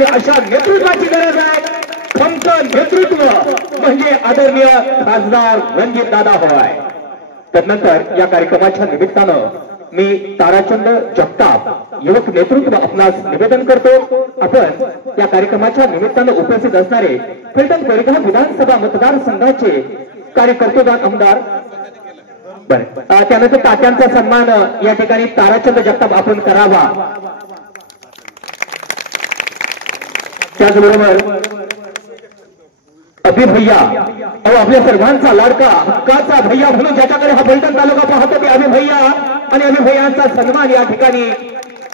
आणि अशा नेतृत्वाची गरज आहे. खमचं नेतृत्व म्हणजे आदरणीय खासदार रणजित दादा होय. त्यानंतर या कार्यक्रमाच्या निमित्तानं मी ताराचंद जगताप युवक नेतृत्व आपणास निवेदन करतो. आपण या कार्यक्रमाच्या निमित्तानं उपस्थित असणारे फलटण कोरेगाव विधानसभा मतदारसंघाचे कार्यकर्तेगण आमदार त्यानंतर तात्यांचा सन्मान या ठिकाणी ताराचंद जगताप आपण करावा. त्याचबरोबर अभि भैया आपल्या सर्वांचा लाडका हक्काचा भैया म्हणून ज्याच्याकडे हा फलटण तालुका पाहतो ते अभि भैया आणि अभि भैयांचा सन्मान या ठिकाणी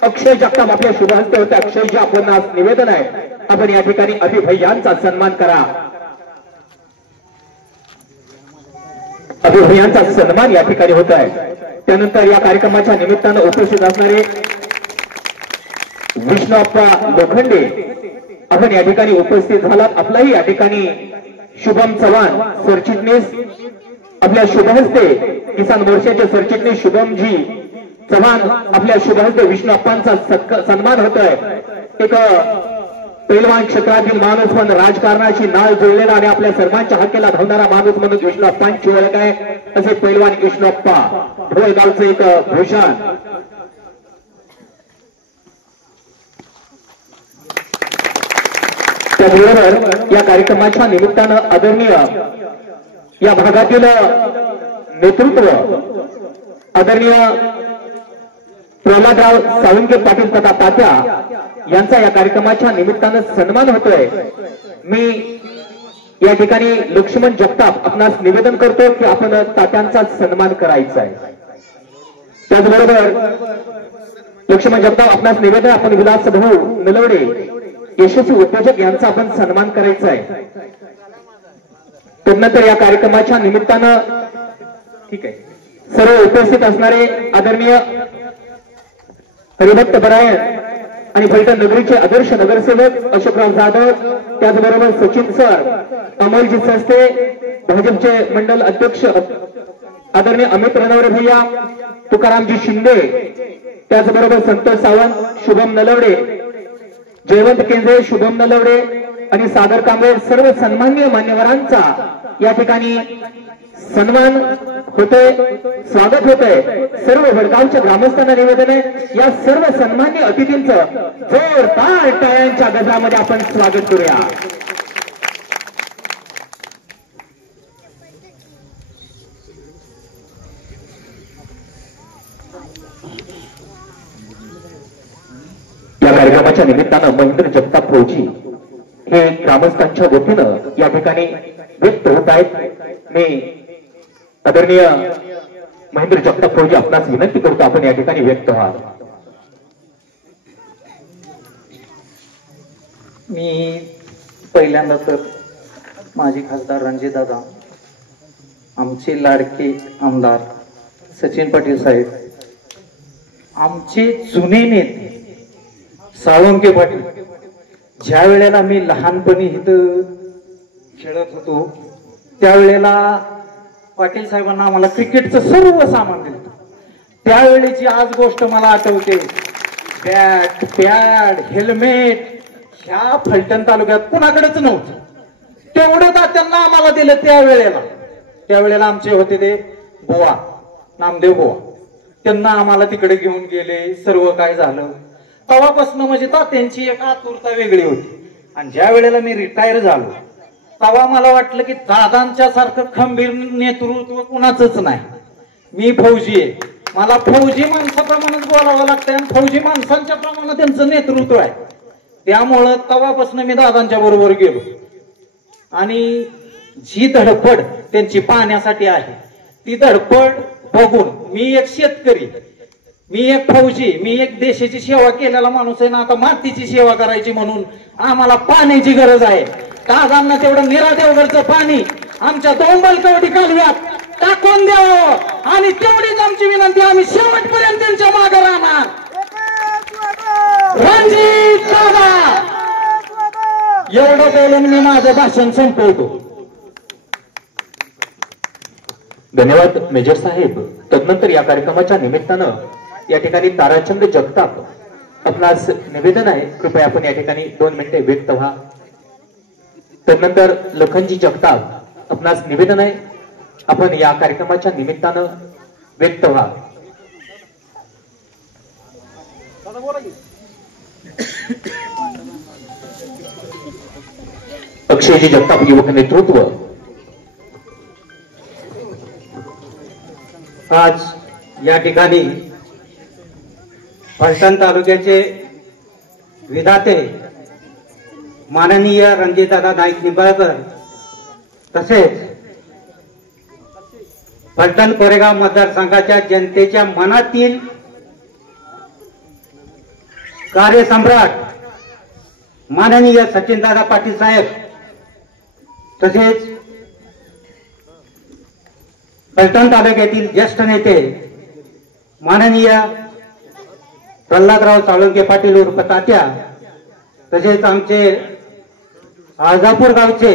अक्षय जगताप आपल्या शुभ हस्ते होते. अक्षयजी आपण निवेदन आहे आपण या ठिकाणी अभि भैयांचा सन्मान करा. अभि भैयांचा सन्मान या ठिकाणी होत आहे. त्यानंतर या कार्यक्रमाच्या निमित्तानं उपस्थित असणारे विष्णुअप्पा लोखंडे आपण या ठिकाणी उपस्थित झालात. आपलाही या ठिकाणी शुभम चव्हाण सरचिटणीस आपल्या शुभ हस्ते किसान मोर्चाचे सरचिटणीस शुभमजी चव्हाण आपल्या शुभ हस्ते विष्णुअप्पांचा सन्मान होत आहे. एक पैलवान क्षेत्रातील माणूस पण राजकारणाची नाळ जुळलेला आणि आपल्या सर्वांच्या हक्केला धावणारा माणूस म्हणून विष्णुअप्पांची ओळख आहे. असे पैलवान विष्णुअप्पा ढोळगावचे एक भूषण. त्याचबरोबर या कार्यक्रमाच्या निमित्तानं आदरणीय या भागातील नेतृत्व आदरणीय प्रल्हादराव साळुंके पाटील तथा तात्या यांचा या कार्यक्रमाच्या निमित्तानं सन्मान होतोय. मी या ठिकाणी लक्ष्मण जगताप आपणास निवेदन करतो की आपण तात्यांचा सन्मान करायचा आहे. त्याचबरोबर लक्ष्मण जगताप आपणास निवेदन आपण विलास भाऊ नलवडे यशस्वी उद्योजक यांचा आपण सन्मान करायचा आहे. त्यानंतर या कार्यक्रमाच्या निमित्तानं ठीक आहे सर्व उपस्थित असणारे आदरणीय हरिभक्त परायण आणि फलटण नगरीचे आदर्श नगरसेवक अशोकराव जाधव त्याचबरोबर सचिन सर अमोलजी सस्ते भाजपचे मंडल अध्यक्ष आदरणीय अमित रणवरे भैया तुकारामजी शिंदे त्याचबरोबर संतोष सावंत शुभम नलवडे जयवंत केंद्रे शुभम नलवडे आणि सागर कांबळे सर्व सन्माननीय मान्यवरांचा या ठिकाणी सन्मान होतोय स्वागत होतंय. सर्व वडगावच्या ग्रामस्थांना निवेदन आहे या सर्व सन्माननीय अतिथींचं जोरदार टाळ्यांच्या गजरामध्ये आपण स्वागत करूया. या कार्यक्रमाच्या निमित्तानं महेंद्र जगताप फौजी हे ग्रामस्थांच्या वतीनं या ठिकाणी व्यक्त होत आहेत. मी आदरणीय महेंद्र जगताप फौजी आपणास विनंती करतो आपण या ठिकाणी व्यक्त व्हा. मी पहिल्यांदा तर माजी खासदार रणजित दादा आमचे लाडके आमदार सचिन पाटील साहेब आमचे जुने नेते साळुंके पाटील ज्या वेळेला मी लहानपणी इथं खेळत होतो त्यावेळेला पाटील साहेबांना आम्हाला क्रिकेटचं सर्व सामान दिलं. त्यावेळेची आज गोष्ट मला आठवते. बॅट पॅड हेल्मेट ह्या फलटण तालुक्यात कुणाकडेच नव्हतं. तेवढं तात्यांना आम्हाला दिलं त्यावेळेला आमचे होते ते बुवा नामदेव बुवा त्यांना आम्हाला तिकडे घेऊन गेले. सर्व काय झालं तेव्हापासून म्हणजे तात्यांची एक आतुरता वेगळी होती. आणि ज्या वेळेला मी रिटायर झालो तेव्हा मला वाटलं की दादांच्या सारखं खंबीर नेतृत्व कुणाचंच नाही. मी फौजी आहे मला फौजी माणसाप्रमाणेच बोलावं लागतं आणि फौजी माणसांच्या प्रमाणात त्यांचं नेतृत्व आहे. त्यामुळं तेव्हापासून मी दादांच्या बरोबर गेलो आणि जी धडपड त्यांची पाहण्यासाठी आहे ती धडपड बघून मी एक शेतकरी मी एक फौजी मी एक देशाची सेवा केलेला माणूस आहे ना. आता मातीची सेवा करायची म्हणून आम्हाला पाण्याची गरज आहे. दादांना तेवढं निरा देवगडचं पाणी आमच्या दोंबलकवडी कालव्यात टाकून द्यावं आणि तेवढीच आमची विनंती आम्ही शेवटपर्यंत त्यांच्या मागे राहणार. रणजित दादा एवढं बोलून मी माझं भाषण संपवतो. धन्यवाद मेजर साहेब. तदनंतर या कार्यक्रमाच्या निमित्तानं या ठिकाणी ताराचंद जगताप आपणास निवेदन आहे, कृपया आपण या ठिकाणी 2 मिनिटे व्यक्त व्हा. त्यानंतर लखनजी जगताप आपणास निवेदन आहे, आपण या कार्यक्रमाच्या निमित्तानं व्यक्त व्हा. अक्षयजी जगताप युवक नेतृत्व. आज या ठिकाणी फलटण तालुक्याचे विधाते माननीय रणजितदादा नाईक निंबाळकर तसेच फलटण कोरेगाव मतदारसंघाच्या जनतेच्या मनातील कार्यसम्राट माननीय सचिनदादा पाटील साहेब तसेच फलटण तालुक्यातील ज्येष्ठ नेते माननीय प्रल्हादराव साळुंके पाटील उर्फ तात्या तसेच आमचे आळजापूर गावचे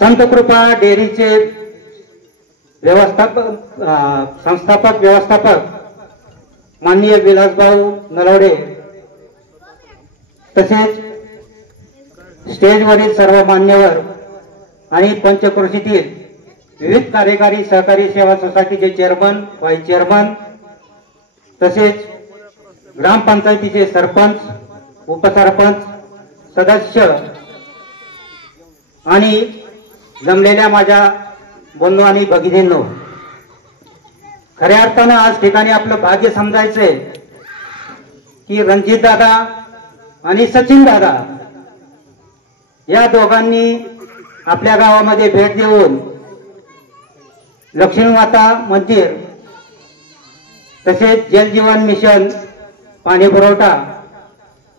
संतकृपा डेअरीचे संस्थापक व्यवस्थापक माननीय विलासभाऊ नलवडे तसेच स्टेजवरील सर्व मान्यवर आणि पंचक्रोशीतील विविध कार्यकारी सहकारी सेवा सोसायटीचे चेअरमन, व्हाईस चेअरमन तसेच ग्रामपंचायतीचे सरपंच, उपसरपंच, सदस्य आणि जमलेल्या माझ्या बंधू आणि भगिनींनो, खऱ्या अर्थानं आज ठिकाणी आपलं भाग्य समजायचंय की रणजितदादा आणि सचिनदादा या दोघांनी आपल्या गावामध्ये भेट देऊन लक्ष्मी माता मंदिर तसेच जल जीवन मिशन पाणी पुरवठा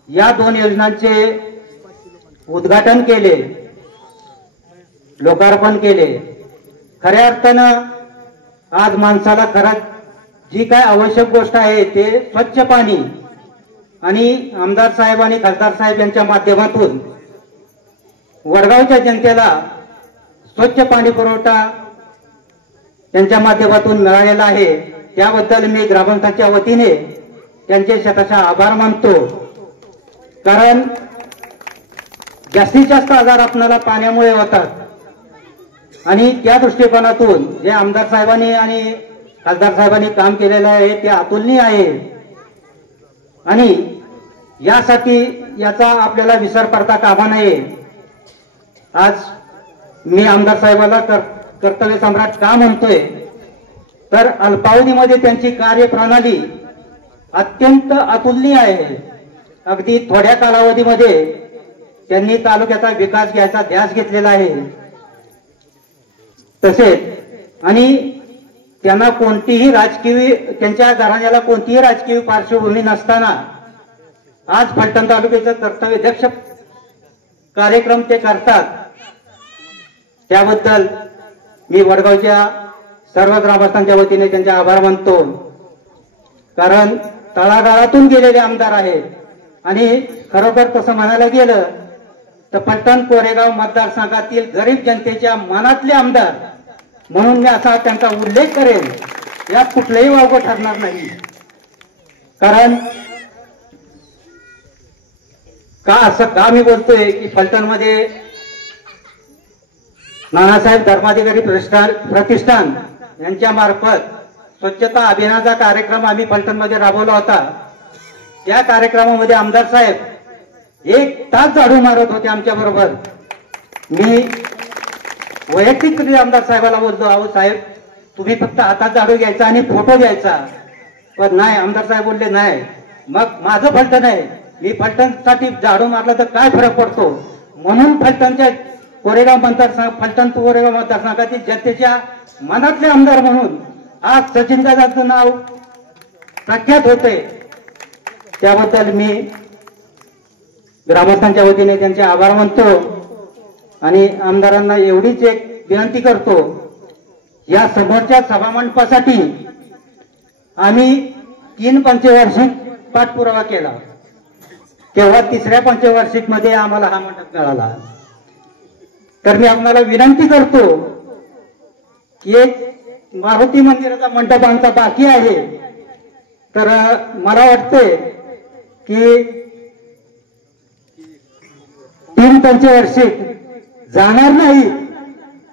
या 2 योजनांचे उद्घाटन केले, लोकार्पण केले. खऱ्या अर्थानं आज माणसाला खरंच जी काय आवश्यक गोष्ट आहे ते स्वच्छ पाणी आणि आमदार साहेब आणि खासदार साहेब यांच्या माध्यमातून वडगावच्या जनतेला स्वच्छ पाणी पुरवठा त्यांच्या माध्यमातून मिळालेला आहे. त्याबद्दल मी ग्रामस्थांच्या वतीने त्यांचे शतशः आभार मानतो. कारण जास्तीत जास्त आजार आपल्याला पाण्यामुळे होतात आणि त्या दृष्टिकोनातून जे आमदार साहेबांनी आणि खासदार साहेबांनी काम केलेलं आहे ते अतुलनीय आहे आणि यासाठी याचा आपल्याला विसर पडता कामा नये. आज मी आमदार साहेबाला कर्तव्य सम्राट का म्हणतोय तर अल्पावधीमध्ये त्यांची कार्यप्रणाली अत्यंत अतुलनीय आहे. अगदी थोड्या कालावधीमध्ये त्यांनी तालुक्याचा विकास घ्यायचा ध्यास घेतलेला आहे. तसेच आणि त्यांना कोणतीही राजकीय त्यांच्या घराण्याला कोणतीही राजकीय पार्श्वभूमी नसताना आज फलटण तालुक्याचे कर्तव्यदक्ष कार्यक्रम ते करतात. त्याबद्दल मी वडगावच्या सर्व ग्रामस्थांच्या वतीने त्यांचे आभार मानतो. कारण तळागाळातून गेलेले आमदार आहेत आणि खरोखर तसं म्हणायला गेलं तर फलटण कोरेगाव मतदारसंघातील गरीब जनतेच्या मनातले आमदार म्हणून मी असा त्यांचा उल्लेख करेन, यात कुठलंही वावगं ठरणार नाही. कारण का मी बोलतोय की फलटणमध्ये नानासाहेब धर्माधिकारी प्रतिष्ठान यांच्या मार्फत स्वच्छता अभियानाचा कार्यक्रम आम्ही फलटणमध्ये राबवला होता. त्या कार्यक्रमामध्ये आमदार साहेब 1 तास झाडू मारत होते आमच्या बरोबर. मी वैयक्तिक आमदार साहेबाला बोलतो, अहो साहेब तुम्ही फक्त हातात झाडू घ्यायचा आणि फोटो घ्यायचा. पण नाही, आमदार साहेब बोलले नाही, मग माझं फलटण आहे, मी फलटणसाठी झाडू मारलं तर काय फरक पडतो. म्हणून फलटणच्या कोरेगाव फलटण कोरेगाव मतदारसंघातील जनतेच्या मनातले आमदार म्हणून आज सचिनदादांचं नाव प्रख्यात होते. त्याबद्दल मी ग्रामस्थांच्या वतीने त्यांचे आभार मानतो आणि आमदारांना एवढीच एक विनंती करतो, या समोरच्या सभामंडपासाठी आम्ही 3 पंचवार्षिक पाठपुरावा केला, तेव्हा 3ऱ्या पंचवार्षिक मध्ये आम्हाला हा मंडप मिळाला. तर मी आपल्याला विनंती करतो की एक मारुती मंदिराचा मंडप आमचा बाकी आहे, तर मला वाटते की 3 पंचवार्षिक जाणार नाही,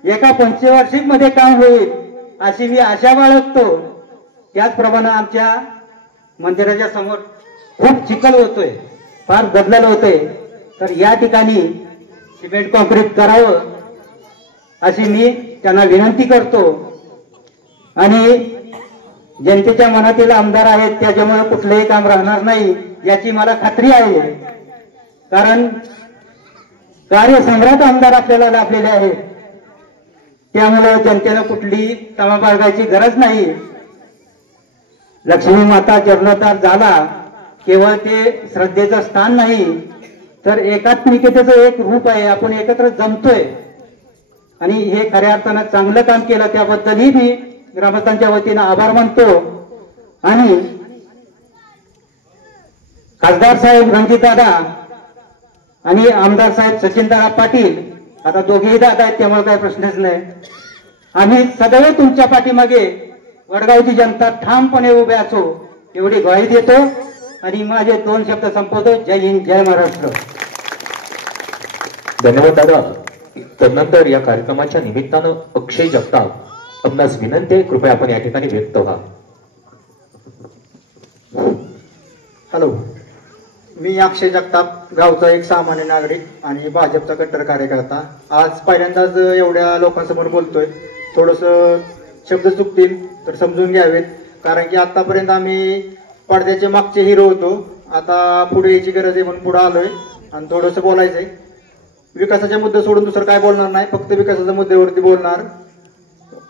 एका पंचवार्षिक मध्ये काम होईल अशी मी आशा बाळगतो. त्याचप्रमाणे आमच्या मंदिराच्या समोर खूप चिखल होतोय, फार बदलल होतोय, तर या ठिकाणी सिमेंट कॉन्क्रीट करावं अशी मी त्यांना विनंती करतो. आणि जनतेच्या मनातील आमदार आहेत त्याच्यामुळे कुठलंही काम राहणार नाही याची मला खात्री आहे. कारण कार्यसम्राट आमदार आपल्याला लाभलेले आहेत, त्यामुळे जनतेला कुठली तमा बाळगायची गरज नाही. लक्ष्मी माता जीर्णोद्धार झाला केवळ ते श्रद्धेचं स्थान नाही, तर एकात्मिकतेचं एक रूप आहे. आपण एकत्र जमतोय आणि हे खऱ्या अर्थानं चांगलं काम केलं त्याबद्दलही मी ग्रामस्थांच्या वतीनं आभार मानतो. आणि खासदार साहेब रणजितदादा आणि आमदार साहेब सचिनदादा पाटील, आता दोघेही दादा आहेत त्यामुळे काही प्रश्नच नाही. आम्ही सदैव तुमच्या पाठीमागे वडगावची जनता ठामपणे उभे असो एवढी ग्वाही देतो आणि माझे 2 शब्द संपवतो. जय हिंद, जय महाराष्ट्र. धन्यवाद दादा. तदनंतर या कार्यक्रमाच्या निमित्तानं अक्षय जगताप आपणास विनंती आहे, कृपया आपण या ठिकाणी व्यक्त व्हा. हॅलो, मी अक्षय जगताप, गावचा एक सामान्य नागरिक आणि भाजपचा कट्टर कार्यकर्ता. आज पहिल्यांदाच एवढ्या लोकांसमोर बोलतोय. थोडंसं शब्द चुकतील तर समजून घ्यावेत, कारण की आतापर्यंत आम्ही पडद्याचे मागचे हिरो होतो. आता पुढे यायची गरज आहे म्हणून पुढे आलोय आणि थोडंसं बोलायचंय. विकासाच्या मुद्दे सोडून दुसरं काय बोलणार नाही, फक्त विकासाच्या मुद्द्यावरती बोलणार.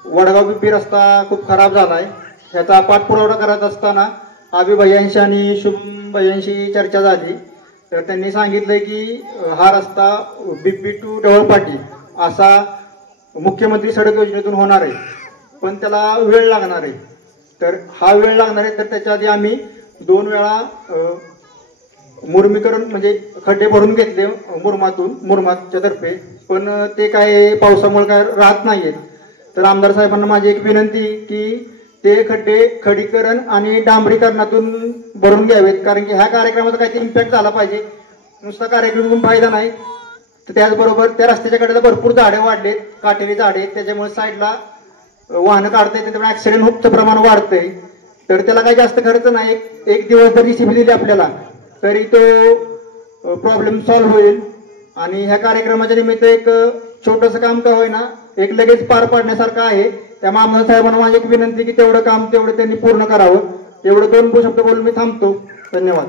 वडगाव बीपी रस्ता खूप खराब झालाय, याचा पाठपुरावा करत असताना आबी भैयांशी आणि शुभम भैयांशी चर्चा झाली. तर त्यांनी सांगितलंय की हा रस्ता बीपी टू ढवळपाटी असा मुख्यमंत्री सडक योजनेतून होणार आहे, पण त्याला वेळ लागणार आहे. तर हा वेळ लागणार आहे, तर त्याच्या आधी आम्ही 2 वेळा मुरमीकरण म्हणजे खड्डे भरून घेतले मुरमाच्या तर्फे, पण ते काय पावसामुळे काय राहत नाहीयेत. तर आमदार साहेबांना माझी एक विनंती की ते खड्डे खडीकरण आणि डांबरीकरणातून भरून घ्यावेत, कारण की ह्या कार्यक्रमाचा काहीतरी इम्पॅक्ट झाला पाहिजे. नुसता कार्यक्रम फायदा नाही. तर त्याचबरोबर त्या रस्त्याच्या कडेला भरपूर झाडे वाढलेत, काटेरी झाडे, त्याच्यामुळे साईडला वाहनं काढता येते, त्यामुळे ऍक्सिडेंट होतं प्रमाण वाढतंय. तर त्याला काही जास्त खर्च नाही, एक दिवस जर रिसिव्ह दिली आपल्याला तरी तो प्रॉब्लेम सॉल्व्ह होईल. आणि ह्या कार्यक्रमाच्या निमित्त एक छोटंसं काम का होईना एक लगेच पार पाडण्यासारखं आहे. त्यामुळे आमदार साहेबांना माझी एक विनंती की तेवढं काम तेवढं त्यांनी पूर्ण करावं. एवढं 2 शब्द बोलून मी थांबतो. धन्यवाद.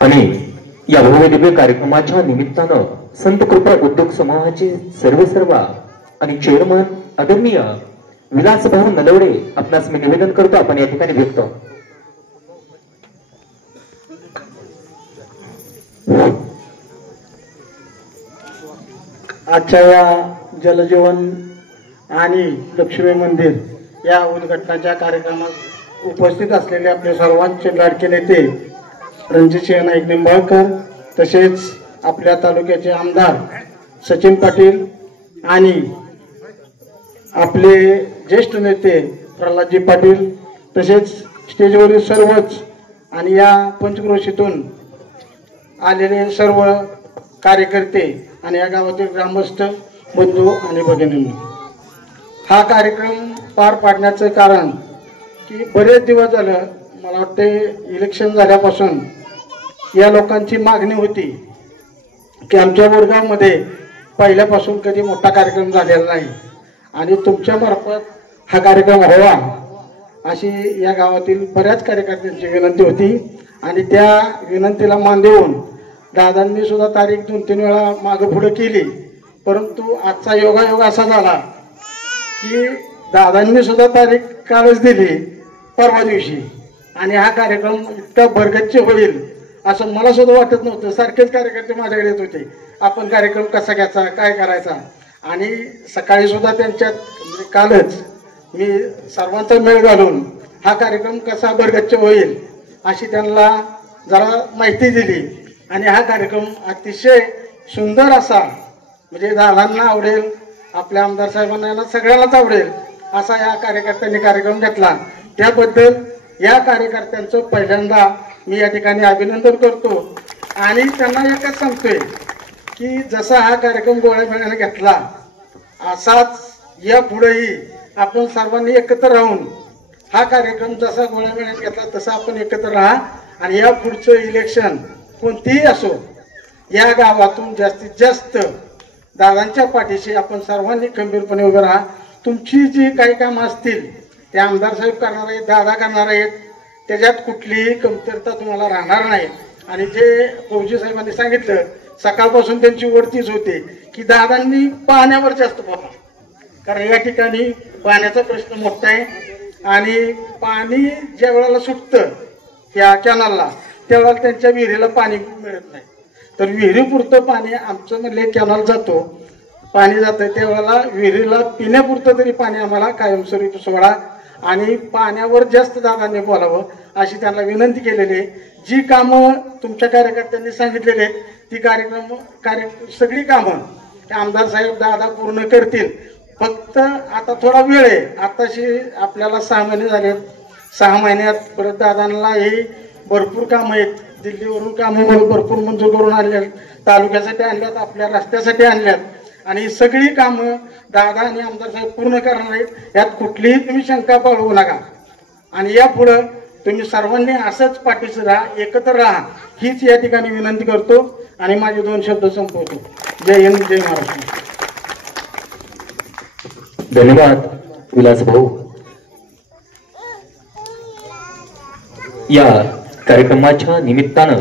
आणि या भव्यदिव्य कार्यक्रमाच्या निमित्तानं संत कृपा उद्योग समूहाचे सर्व आणि चेअरमन आदरणीय विलासभाऊ नलवडे आपणास मी निवेदन करतो, आपण या ठिकाणी व्यक्त. आजच्या या जलजीवन आणि लक्ष्मी मंदिर या उद्घाटनाच्या कार्यक्रमात उपस्थित असलेले आपले सर्वांचे लाडके नेते रणजितसिंह नाईक निंबाळकर, तसेच आपल्या तालुक्याचे आमदार सचिन पाटील आणि आपले ज्येष्ठ नेते प्रल्हादजी पाटील, तसेच स्टेजवरील सर्वच आणि या पंचक्रोशीतून आलेले सर्व कार्यकर्ते आणि या गावातील ग्रामस्थ बंधू आणि भगिनींनो, हा कार्यक्रम पार पाडण्याचं कारण की बरेच दिवस झालं, मला वाटते इलेक्शन झाल्यापासून या लोकांची मागणी होती की आमच्या वडगावमध्ये पहिल्यापासून कधी मोठा कार्यक्रम झालेला नाही आणि तुमच्या मार्फत हा कार्यक्रम व्हावा अशी या गावातील बऱ्याच कार्यकर्त्यांची विनंती होती. आणि त्या विनंतीला मान देऊन दादांनी सुद्धा तारीख 2-3 वेळा मागं पुढे केली, परंतु आजचा योगायोग असा झाला की दादांनी सुद्धा तारीख कालच दिली परवा दिवशी, आणि हा कार्यक्रम इतका भरगच्च होईल असं मला सुद्धा वाटत नव्हतं. सारखेच कार्यकर्ते माझ्याकडे येत होते, आपण कार्यक्रम कसा घ्यायचा, काय करायचा. आणि सकाळी सुद्धा त्यांच्यात कालच मी सर्वांचा मेळ घालून हा कार्यक्रम कसा भरगच्च होईल अशी त्यांना जरा माहिती दिली. आणि हा कार्यक्रम अतिशय सुंदर असा, म्हणजे दादांना आवडेल आपल्या आमदार साहेबांना यांना सगळ्यालाच आवडेल असा या कार्यकर्त्यांनी कार्यक्रम घेतला. त्याबद्दल या कार्यकर्त्यांचं पहिल्यांदा मी या ठिकाणी अभिनंदन करतो आणि त्यांना एकच सांगतोय की जसा हा कार्यक्रम गोळ्यामेळ्याने घेतला असाच यापुढेही आपण सर्वांनी एकत्र राहून हा कार्यक्रम जसा गोळ्यामेळ्याने घेतला तसा आपण एकत्र राहा आणि या पुढचं इलेक्शन कोणतीही असो या गावातून जास्तीत जास्त दादांच्या पाठीशी आपण सर्वांनी खंबीरपणे उभे राहा. तुमची जी काही कामं असतील ते आमदार साहेब करणार आहेत, दादा करणार आहेत, त्याच्यात कुठलीही कमतरता तुम्हाला राहणार नाही. आणि जे फौजी साहेबांनी सांगितलं सकाळपासून त्यांची ओढतीच होती की दादांनी पाण्यावर जास्त बोला, कारण या ठिकाणी पाण्याचा प्रश्न मोठा आहे आणि पाणी ज्या वेळेला सुटतं त्या कॅनलला त्यावेळेला त्यांच्या विहिरीला पाणी मिळत नाही. तर विहिरीपुरतं पाणी आमचं म्हणले कॅनल जातो, पाणी जातं त्यावेळेला विहिरीला पिण्यापुरतं तरी पाणी आम्हाला कायमस्वरूपी सोडा आणि पाण्यावर जास्त दादांनी बोलावं अशी त्यांना विनंती केलेली आहे. जी कामं तुमच्या कार्यकर्त्यांनी सांगितलेली आहेत ती सगळी कामं आमदार साहेब दादा पूर्ण करतील. फक्त आता थोडा वेळ आहे, आताशी आपल्याला 6 महिने झाले. 6 महिन्यात परत दादांना ही भरपूर कामं आहेत, दिल्लीवरून कामं भरपूर मंजूर करून आणल्यात, तालुक्यासाठी आणल्यात, आपल्या रस्त्यासाठी आणल्यात आणि ही सगळी कामं दादा आणि आमदार साहेब पूर्ण करणार आहेत. यात कुठलीही तुम्ही शंका बाळगू नका आणि यापुढं तुम्ही सर्वांनी असंच पाठीशी राहा, एकत्र राहा हीच या ठिकाणी विनंती करतो आणि माझे 2 शब्द संपवतो. जय हिंद, जय महाराष्ट्र. धन्यवाद विलास भाऊ. या कार्यक्रमाच्या निमित्तानं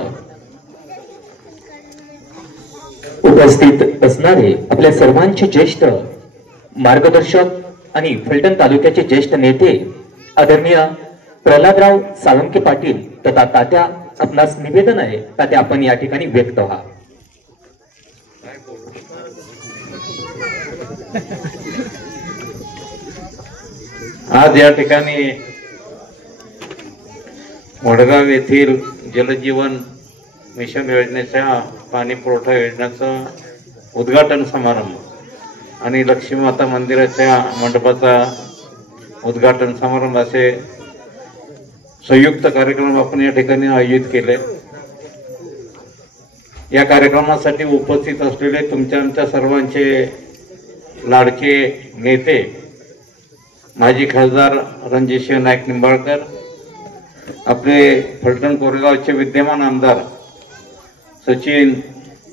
उपस्थित असणारे आपल्या सर्वांचे ज्येष्ठ मार्गदर्शक आणि फलटण तालुक्याचे ज्येष्ठ नेते आदरणीय प्रल्हादराव साळुंखे पाटील तथा तात्या, आपणास निवेदन आहे तात्या आपण या ठिकाणी व्यक्त व्हा. आज या ठिकाणी वडगाव येथील जलजीवन मिशन योजनेच्या पाणी पुरवठा योजनेचं उद्घाटन समारंभ आणि लक्ष्मी माता मंदिराच्या मंडपाचा उद्घाटन समारंभ असे संयुक्त कार्यक्रम आपण या ठिकाणी आयोजित केले. या कार्यक्रमासाठी उपस्थित असलेले तुमच्या आमच्या सर्वांचे लाडके नेते माजी खासदार रणजितसिंह नाईक निंबाळकर, आपले फलटण कोरेगावचे विद्यमान आमदार सचिन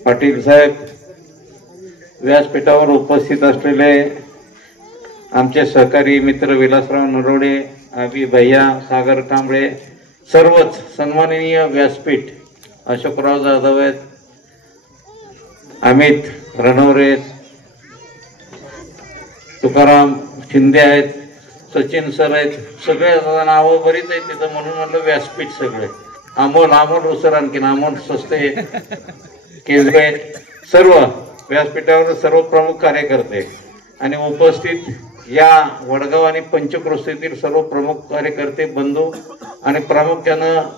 पाटील साहेब, व्यासपीठावर उपस्थित असलेले आमचे सहकारी मित्र विलासराव नरोडे, अभि भैया, सागर कांबळे, सर्वच सन्माननीय व्यासपीठ, अशोकराव जाधव आहेत, अमित रणवरे, तुकाराम शिंदे आहेत, सचिन सर आहेत, सगळे नावं बरीच आहेत तिथं म्हणून म्हणलं व्यासपीठ सगळे, अमोल उसर, आणखीन अमोल सस्ते, केंद्रे, सर्व व्यासपीठावर सर्व प्रमुख कार्यकर्ते आणि उपस्थित या वडगाव आणि पंचक्रोशीतील सर्व प्रमुख कार्यकर्ते बंधू आणि प्रामुख्यानं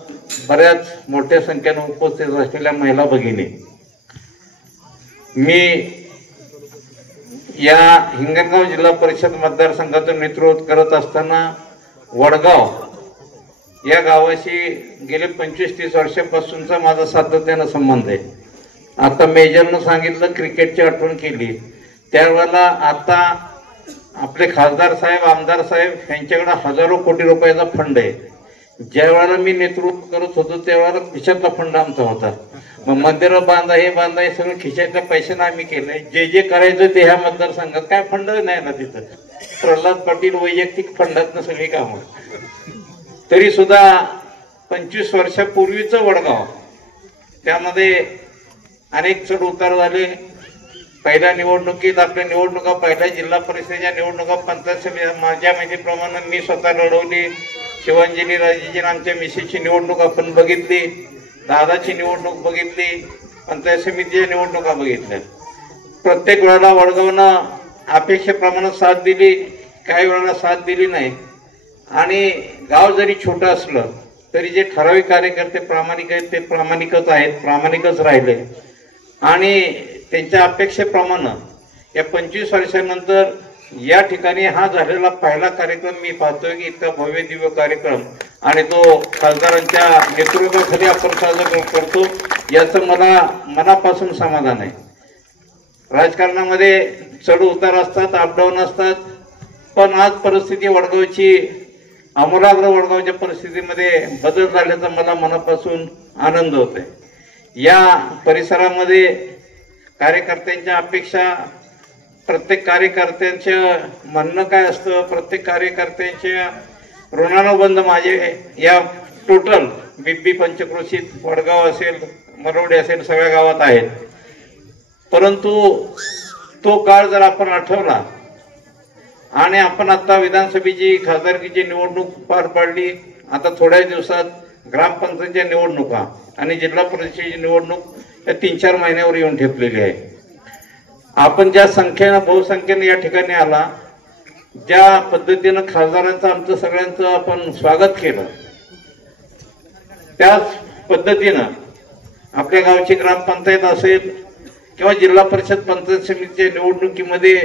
बऱ्याच मोठ्या संख्येने उपस्थित असलेल्या महिला भगिनी, मी या हिंगणगाव जिल्हा परिषद मतदारसंघाचं नेतृत्व करत असताना वडगाव या गावाशी गेले 25-30 वर्षापासूनचा माझा सातत्यानं संबंध आहे. आता मेजरनं सांगितलं क्रिकेटची आठवण केली, त्यावेळेला आता आपले खासदार साहेब, आमदार साहेब यांच्याकडे हजारो कोटी रुपयाचा फंड आहे. ज्या वेळेला मी नेतृत्व करत होतो त्यावेळेला खिशातला फंड आमचा होता. मग मंदिरं बांधा, हे बांधा, हे सगळं खिशातल्या पैशाने आम्ही केलंय. जे करायचं ते ह्या मतदारसंघात काय फंड नाही ना तिथं. प्रल्हाद पाटील वैयक्तिक फंडातनं सगळी कामं. तरी सुद्धा 25 वर्षापूर्वीचं वडगाव, त्यामध्ये अनेक चढ उतार झाले. पहिल्या निवडणुकीत आपल्या निवडणुका, पहिल्या जिल्हा परिषदेच्या निवडणुका, पंचायत समिती माझ्या माहितीप्रमाणे मी स्वतः लढवली. शिवांजली राजेजी आमच्या मिसेसची निवडणूक आपण बघितली, दादाची निवडणूक बघितली, पंचायत समितीच्या निवडणुका बघितल्या. प्रत्येक वेळेला वडगावनं अपेक्षेप्रमाणे साथ दिली, काही वेळेला साथ दिली नाही. आणि गाव जरी छोटं असलं तरी जे ठराविक कार्यकर्ते प्रामाणिक आहेत ते प्रामाणिकच आहेत, प्रामाणिकच राहिले. आणि त्यांच्या अपेक्षेप्रमाणे या 25 वर्षानंतर या ठिकाणी हा झालेला पहिला कार्यक्रम मी पाहतोय की इतका भव्य दिव्य कार्यक्रम आणि तो खासदारांच्या नेतृत्वाखाली आपण साजरा करतो, याचं मला मनापासून समाधान आहे. राजकारणामध्ये चढ उतार असतात, अपडाऊन असतात, पण आज परिस्थिती वडगावची आमूलाग्र वडगावच्या परिस्थितीमध्ये बदल झाल्याचा मला मनापासून आनंद होतोय. या परिसरामध्ये कार्यकर्त्यांच्या अपेक्षा, प्रत्येक कार्यकर्त्यांचं म्हणणं काय असतं, प्रत्येक कार्यकर्त्यांच्या ऋणानुबंध माझे या टोटल बिब्बी पंचक्रोशीत वडगाव असेल, मरवडे असेल, सगळ्या गावात आहेत. परंतु तो काळ जर आपण आठवला आणि आपण आता विधानसभेची खासदारकीची निवडणूक पार पाडली, आता थोड्या दिवसात ग्रामपंचायतीच्या निवडणुका आणि जिल्हा परिषदेची निवडणूक या 3-4 महिन्यावर येऊन ठेपलेली आहे. आपण ज्या संख्येनं बहुसंख्येनं या ठिकाणी आला, ज्या पद्धतीनं खासदारांचं आमचं सगळ्यांचं आपण स्वागत केलं, त्याच पद्धतीनं आपल्या गावची ग्रामपंचायत असेल किंवा जिल्हा परिषद पंचायत समितीच्या निवडणुकीमध्ये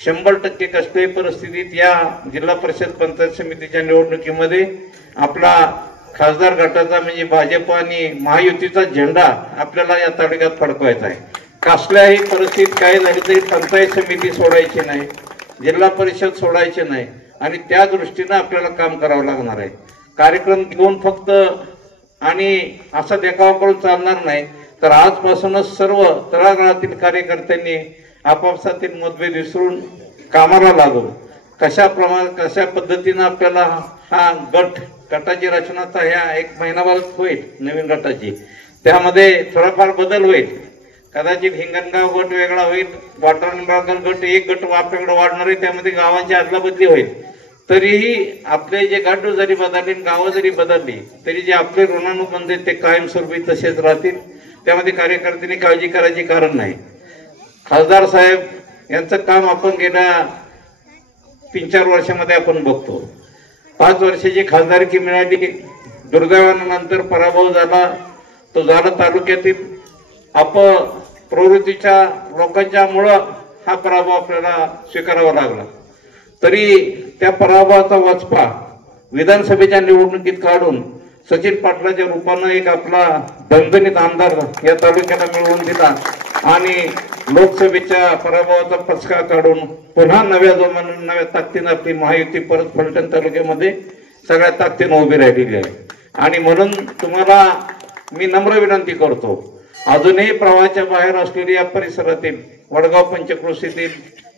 100% कसल्याही परिस्थितीत या जिल्हा परिषद पंचायत समितीच्या निवडणुकीमध्ये आपला खासदार गटाचा म्हणजे भाजप आणि महायुतीचा झेंडा आपल्याला या तालुक्यात फडकवायचा आहे. कसल्याही परिस्थितीत काय झाली तरी पंचायत समिती सोडायची नाही, जिल्हा परिषद सोडायची नाही आणि त्या दृष्टीनं आपल्याला काम करावं लागणार आहे. कार्यक्रम घेऊन फक्त आणि असा देखावा करून चालणार नाही, तर आजपासूनच सर्व तळागाळातील कार्यकर्त्यांनी आपापसातील मतभेद विसरून कामाला लागून कशा पद्धतीनं आपल्याला हा गटाची रचना तर ह्या 1 महिनाभरात होईल नवीन गटाची, त्यामध्ये थोडाफार बदल होईल. कदाचित हिंगणगाव गट वेगळा होईल, वाटाणबागर गट एक गट आपल्याकडे वाढणार आहे, त्यामध्ये गावांची अदलाबदली होईल. तरीही आपले जे गट जरी बदलले, गावं जरी बदलली, तरी जे आपले ऋणानुबंध आहेत ते कायमस्वरूपी तसेच राहतील. त्यामध्ये कार्यकर्त्यांनी काळजी करायची कारण नाही. खासदार साहेब यांचं काम आपण गेल्या 3-4 वर्षामध्ये आपण बघतो. 5 वर्षाची खासदारकी मिळाली, दुर्दैवानंतर पराभव झाला. तो झाला तालुक्यातील अपप्रवृत्तीच्या लोकांच्या मुळे हा पराभव आपल्याला स्वीकारावा लागला. तरी त्या पराभवाचा वचपा विधानसभेच्या निवडणुकीत काढून सचिन पाटलाच्या रूपानं एक आपला दणदणीत आमदार या तालुक्याला मिळवून दिला आणि लोकसभेच्या पराभवाचा पचका काढून पुन्हा नव्या जोमानं नव्या ताकदीनं आपली महायुती परत फलटण तालुक्यामध्ये सगळ्या ताकदीनं उभी राहिलेली आहे. आणि म्हणून तुम्हाला मी नम्र विनंती करतो, अजूनही प्रवाहाच्या बाहेर असलेली या परिसरातील वडगाव पंचक्रोशीतील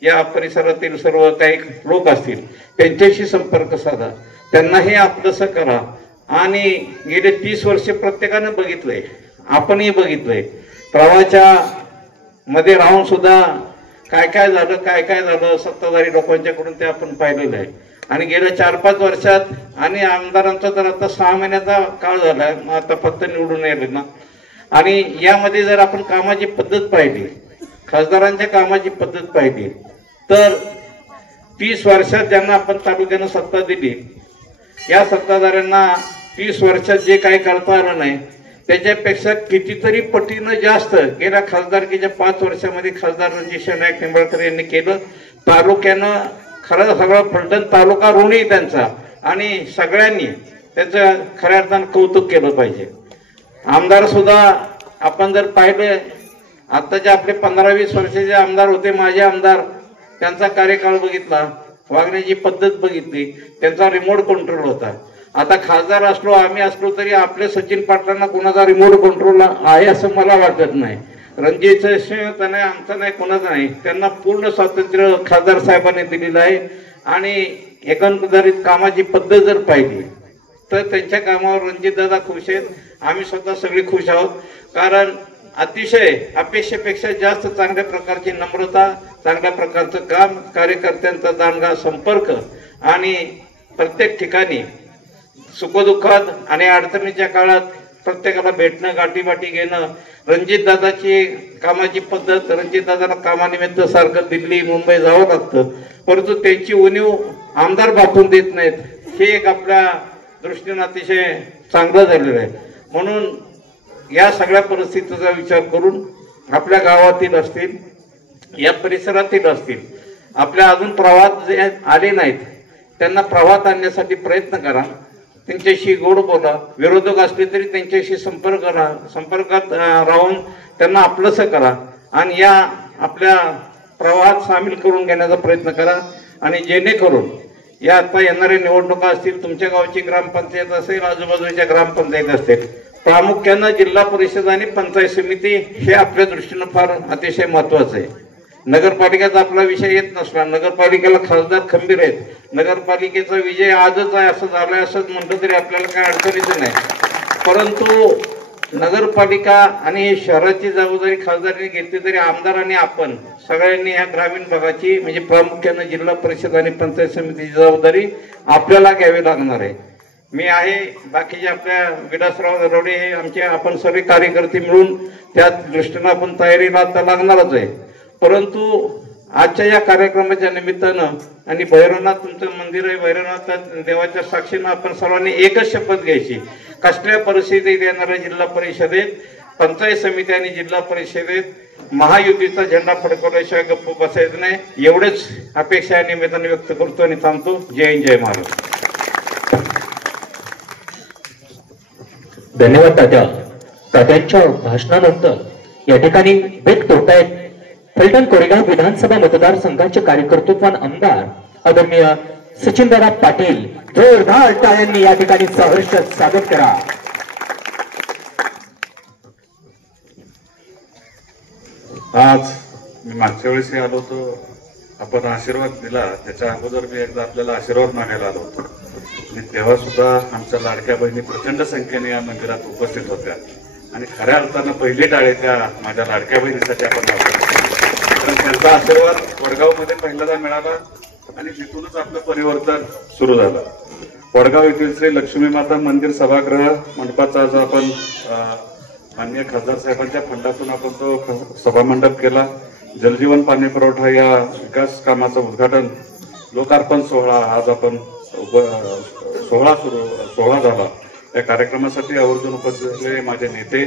या परिसरातील सर्व काही लोक असतील, त्यांच्याशी संपर्क साधा, त्यांनाही आपलंसं करा. आणि गेले 30 वर्षे प्रत्येकानं बघितलंय, आपणही बघितलंय, प्रवाहाच्या मध्ये राहून सुद्धा काय काय झालं सत्ताधारी लोकांच्याकडून ते आपण पाहिलेलं आहे. आणि गेल्या 4-5 वर्षात आणि आमदारांचा तर आता 6 महिन्याचा काळ झालाय, आता फक्त निवडून यायले ना. आणि यामध्ये जर आपण कामाची पद्धत पाहिली, खासदारांच्या कामाची पद्धत पाहिली, तर 30 वर्षात ज्यांना आपण तालुक्यानं सत्ता दिली, या सत्ताधाऱ्यांना 30 वर्षात जे काही करता आलं नाही त्याच्यापेक्षा कितीतरी पटीनं जास्त गेल्या खासदारकीच्या 5 वर्षामध्ये खासदार रणजित नाईक निंबाळकर यांनी केलं. तालुक्यानं खरं सगळा फलटण तालुका ऋणी त्यांचा आणि सगळ्यांनी त्याचं खऱ्या अर्थानं कौतुक केलं पाहिजे. आमदार सुद्धा आपण जर पाहिलं, आत्ताचे आपले 15-20 वर्षाचे आमदार होते, माझे आमदार, त्यांचा कार्यकाळ बघितला, वागण्याची पद्धत बघितली, त्यांचा रिमोट कंट्रोल होता. आता खासदार असलो आम्ही असलो तरी आपले सचिन पाटलांना कोणाचा रिमोट कंट्रोल आहे असं मला वाटत नाही. रणजितचं नाही, आमचं नाही, कोणाचं नाही, त्यांना पूर्ण स्वातंत्र्य खासदार साहेबांनी दिलेलं आहे. आणि एकंदरीत कामाची पद्धत जर पाहिली तर त्यांच्या कामावर रणजितदादा खुश आहेत, आम्ही स्वतः सगळे खुश आहोत. कारण अतिशय अपेक्षेपेक्षा जास्त चांगल्या प्रकारची नम्रता, चांगल्या प्रकारचं काम, कार्यकर्त्यांचा दांडगा संपर्क आणि प्रत्येक ठिकाणी सुखदुःखात आणि अडचणीच्या काळात प्रत्येकाला भेटणं, गाठीबाटी घेणं, रणजितदादाची कामाची पद्धत. रणजितदादाला कामानिमित्त सारखं दिल्ली मुंबई जावं लागतं, परंतु त्यांची उणीव आमदार भागून देत नाहीत. हे एक आपल्या दृष्टीनं अतिशय चांगलं झालेलं आहे. म्हणून या सगळ्या परिस्थितीचा विचार करून आपल्या गावातील असतील या परिसरातील असतील, आपल्या अजून प्रवाहात जे आले नाहीत त्यांना प्रवाहात आणण्यासाठी प्रयत्न करा, त्यांच्याशी गोड बोला, विरोधक असले तरी त्यांच्याशी संपर्कात राहून त्यांना आपलंसं करा आणि या आपल्या प्रवाहात सामील करून घेण्याचा प्रयत्न करा. आणि जेणेकरून या आता येणाऱ्या निवडणुका असतील, तुमच्या गावची ग्रामपंचायत असेल, आजूबाजूच्या ग्रामपंचायत असतील, प्रामुख्यानं जिल्हा परिषद आणि पंचायत समिती हे आपल्या दृष्टीनं फार अतिशय महत्वाचं आहे. नगरपालिकेचा आपला विषय येत नसला, नगरपालिकेला खासदार खंबीर आहेत, नगरपालिकेचा विजय आजच आहे असं झालंय असंच म्हटलं तरी आपल्याला काय अडचणीचं नाही. परंतु नगरपालिका आणि शहराची जबाबदारी खासदारांनी घेतली तरी आमदार आणि आपण सगळ्यांनी ह्या ग्रामीण भागाची म्हणजे प्रामुख्यानं जिल्हा परिषद आणि पंचायत समितीची जबाबदारी आपल्याला घ्यावी लागणार आहे. मी आहे, बाकीचे आपल्या विलासराव नलवडे हे आमचे आपण सर्व कार्यकर्ते मिळून त्या दृष्टीनं आपण तयारीला आता लागणारच आहे. परंतु आजच्या या कार्यक्रमाच्या निमित्तानं आणि भैरवनाथ तुमचं मंदिर आहे, भैरवनाथ देवाच्या साक्षीनं आपण सर्वांनी एकच शपथ घ्यायची, कसल्या परिस्थितीत येणाऱ्या जिल्हा परिषदेत, पंचायत समिती आणि जिल्हा परिषदेत महायुतीचा झेंडा फडकवल्याशिवाय गप्प बसायचं नाही. एवढेच अपेक्षा या निमित्ताने व्यक्त करतो आणि थांबतो. जय हिंद, जय महाराष्ट्र. धन्यवाद तात्या. तात्यांच्या भाषणानंतर या ठिकाणी व्यक्त होत आहेत फलटण कोरेगाव विधानसभा मतदारसंघाचे कार्यकर्तृत्वान आमदार आदरणीय सचिनदादा पाटील. जोरदार टाळ्यांनी या ठिकाणी सहर्ष स्वागत करा. आज मी मागच्या वेळेस आलो होतो, आपण आशीर्वाद दिला, त्याच्या अगोदर मी एकदा आपल्याला आशीर्वाद मागायला आलो होतो आणि तेव्हा सुद्धा आमच्या लाडक्या बहिणी प्रचंड संख्येने या मंदिरात उपस्थित होत्या आणि खऱ्या अर्थानं पहिली टाळे त्या माझ्या लाडक्या बहिणीसाठी आपण कारण त्यांचा आशीर्वाद वडगावमध्ये पहिल्यांदा मिळाला आणि तिथूनच आपलं परिवर्तन सुरू झालं. वडगाव येथील श्री लक्ष्मी माता मंदिर सभागृह मंडपाचा जो आपण माननीय खासदार साहेबांच्या फंडातून आपण तो सभामंडप केला. जलजीवन पाणी पुरवठा या विकास कामाचं उद्घाटन लोकार्पण सोहळा आज आपण सोहळा झाला. या कार्यक्रमासाठी आवर्जून उपस्थित असलेले माझे नेते,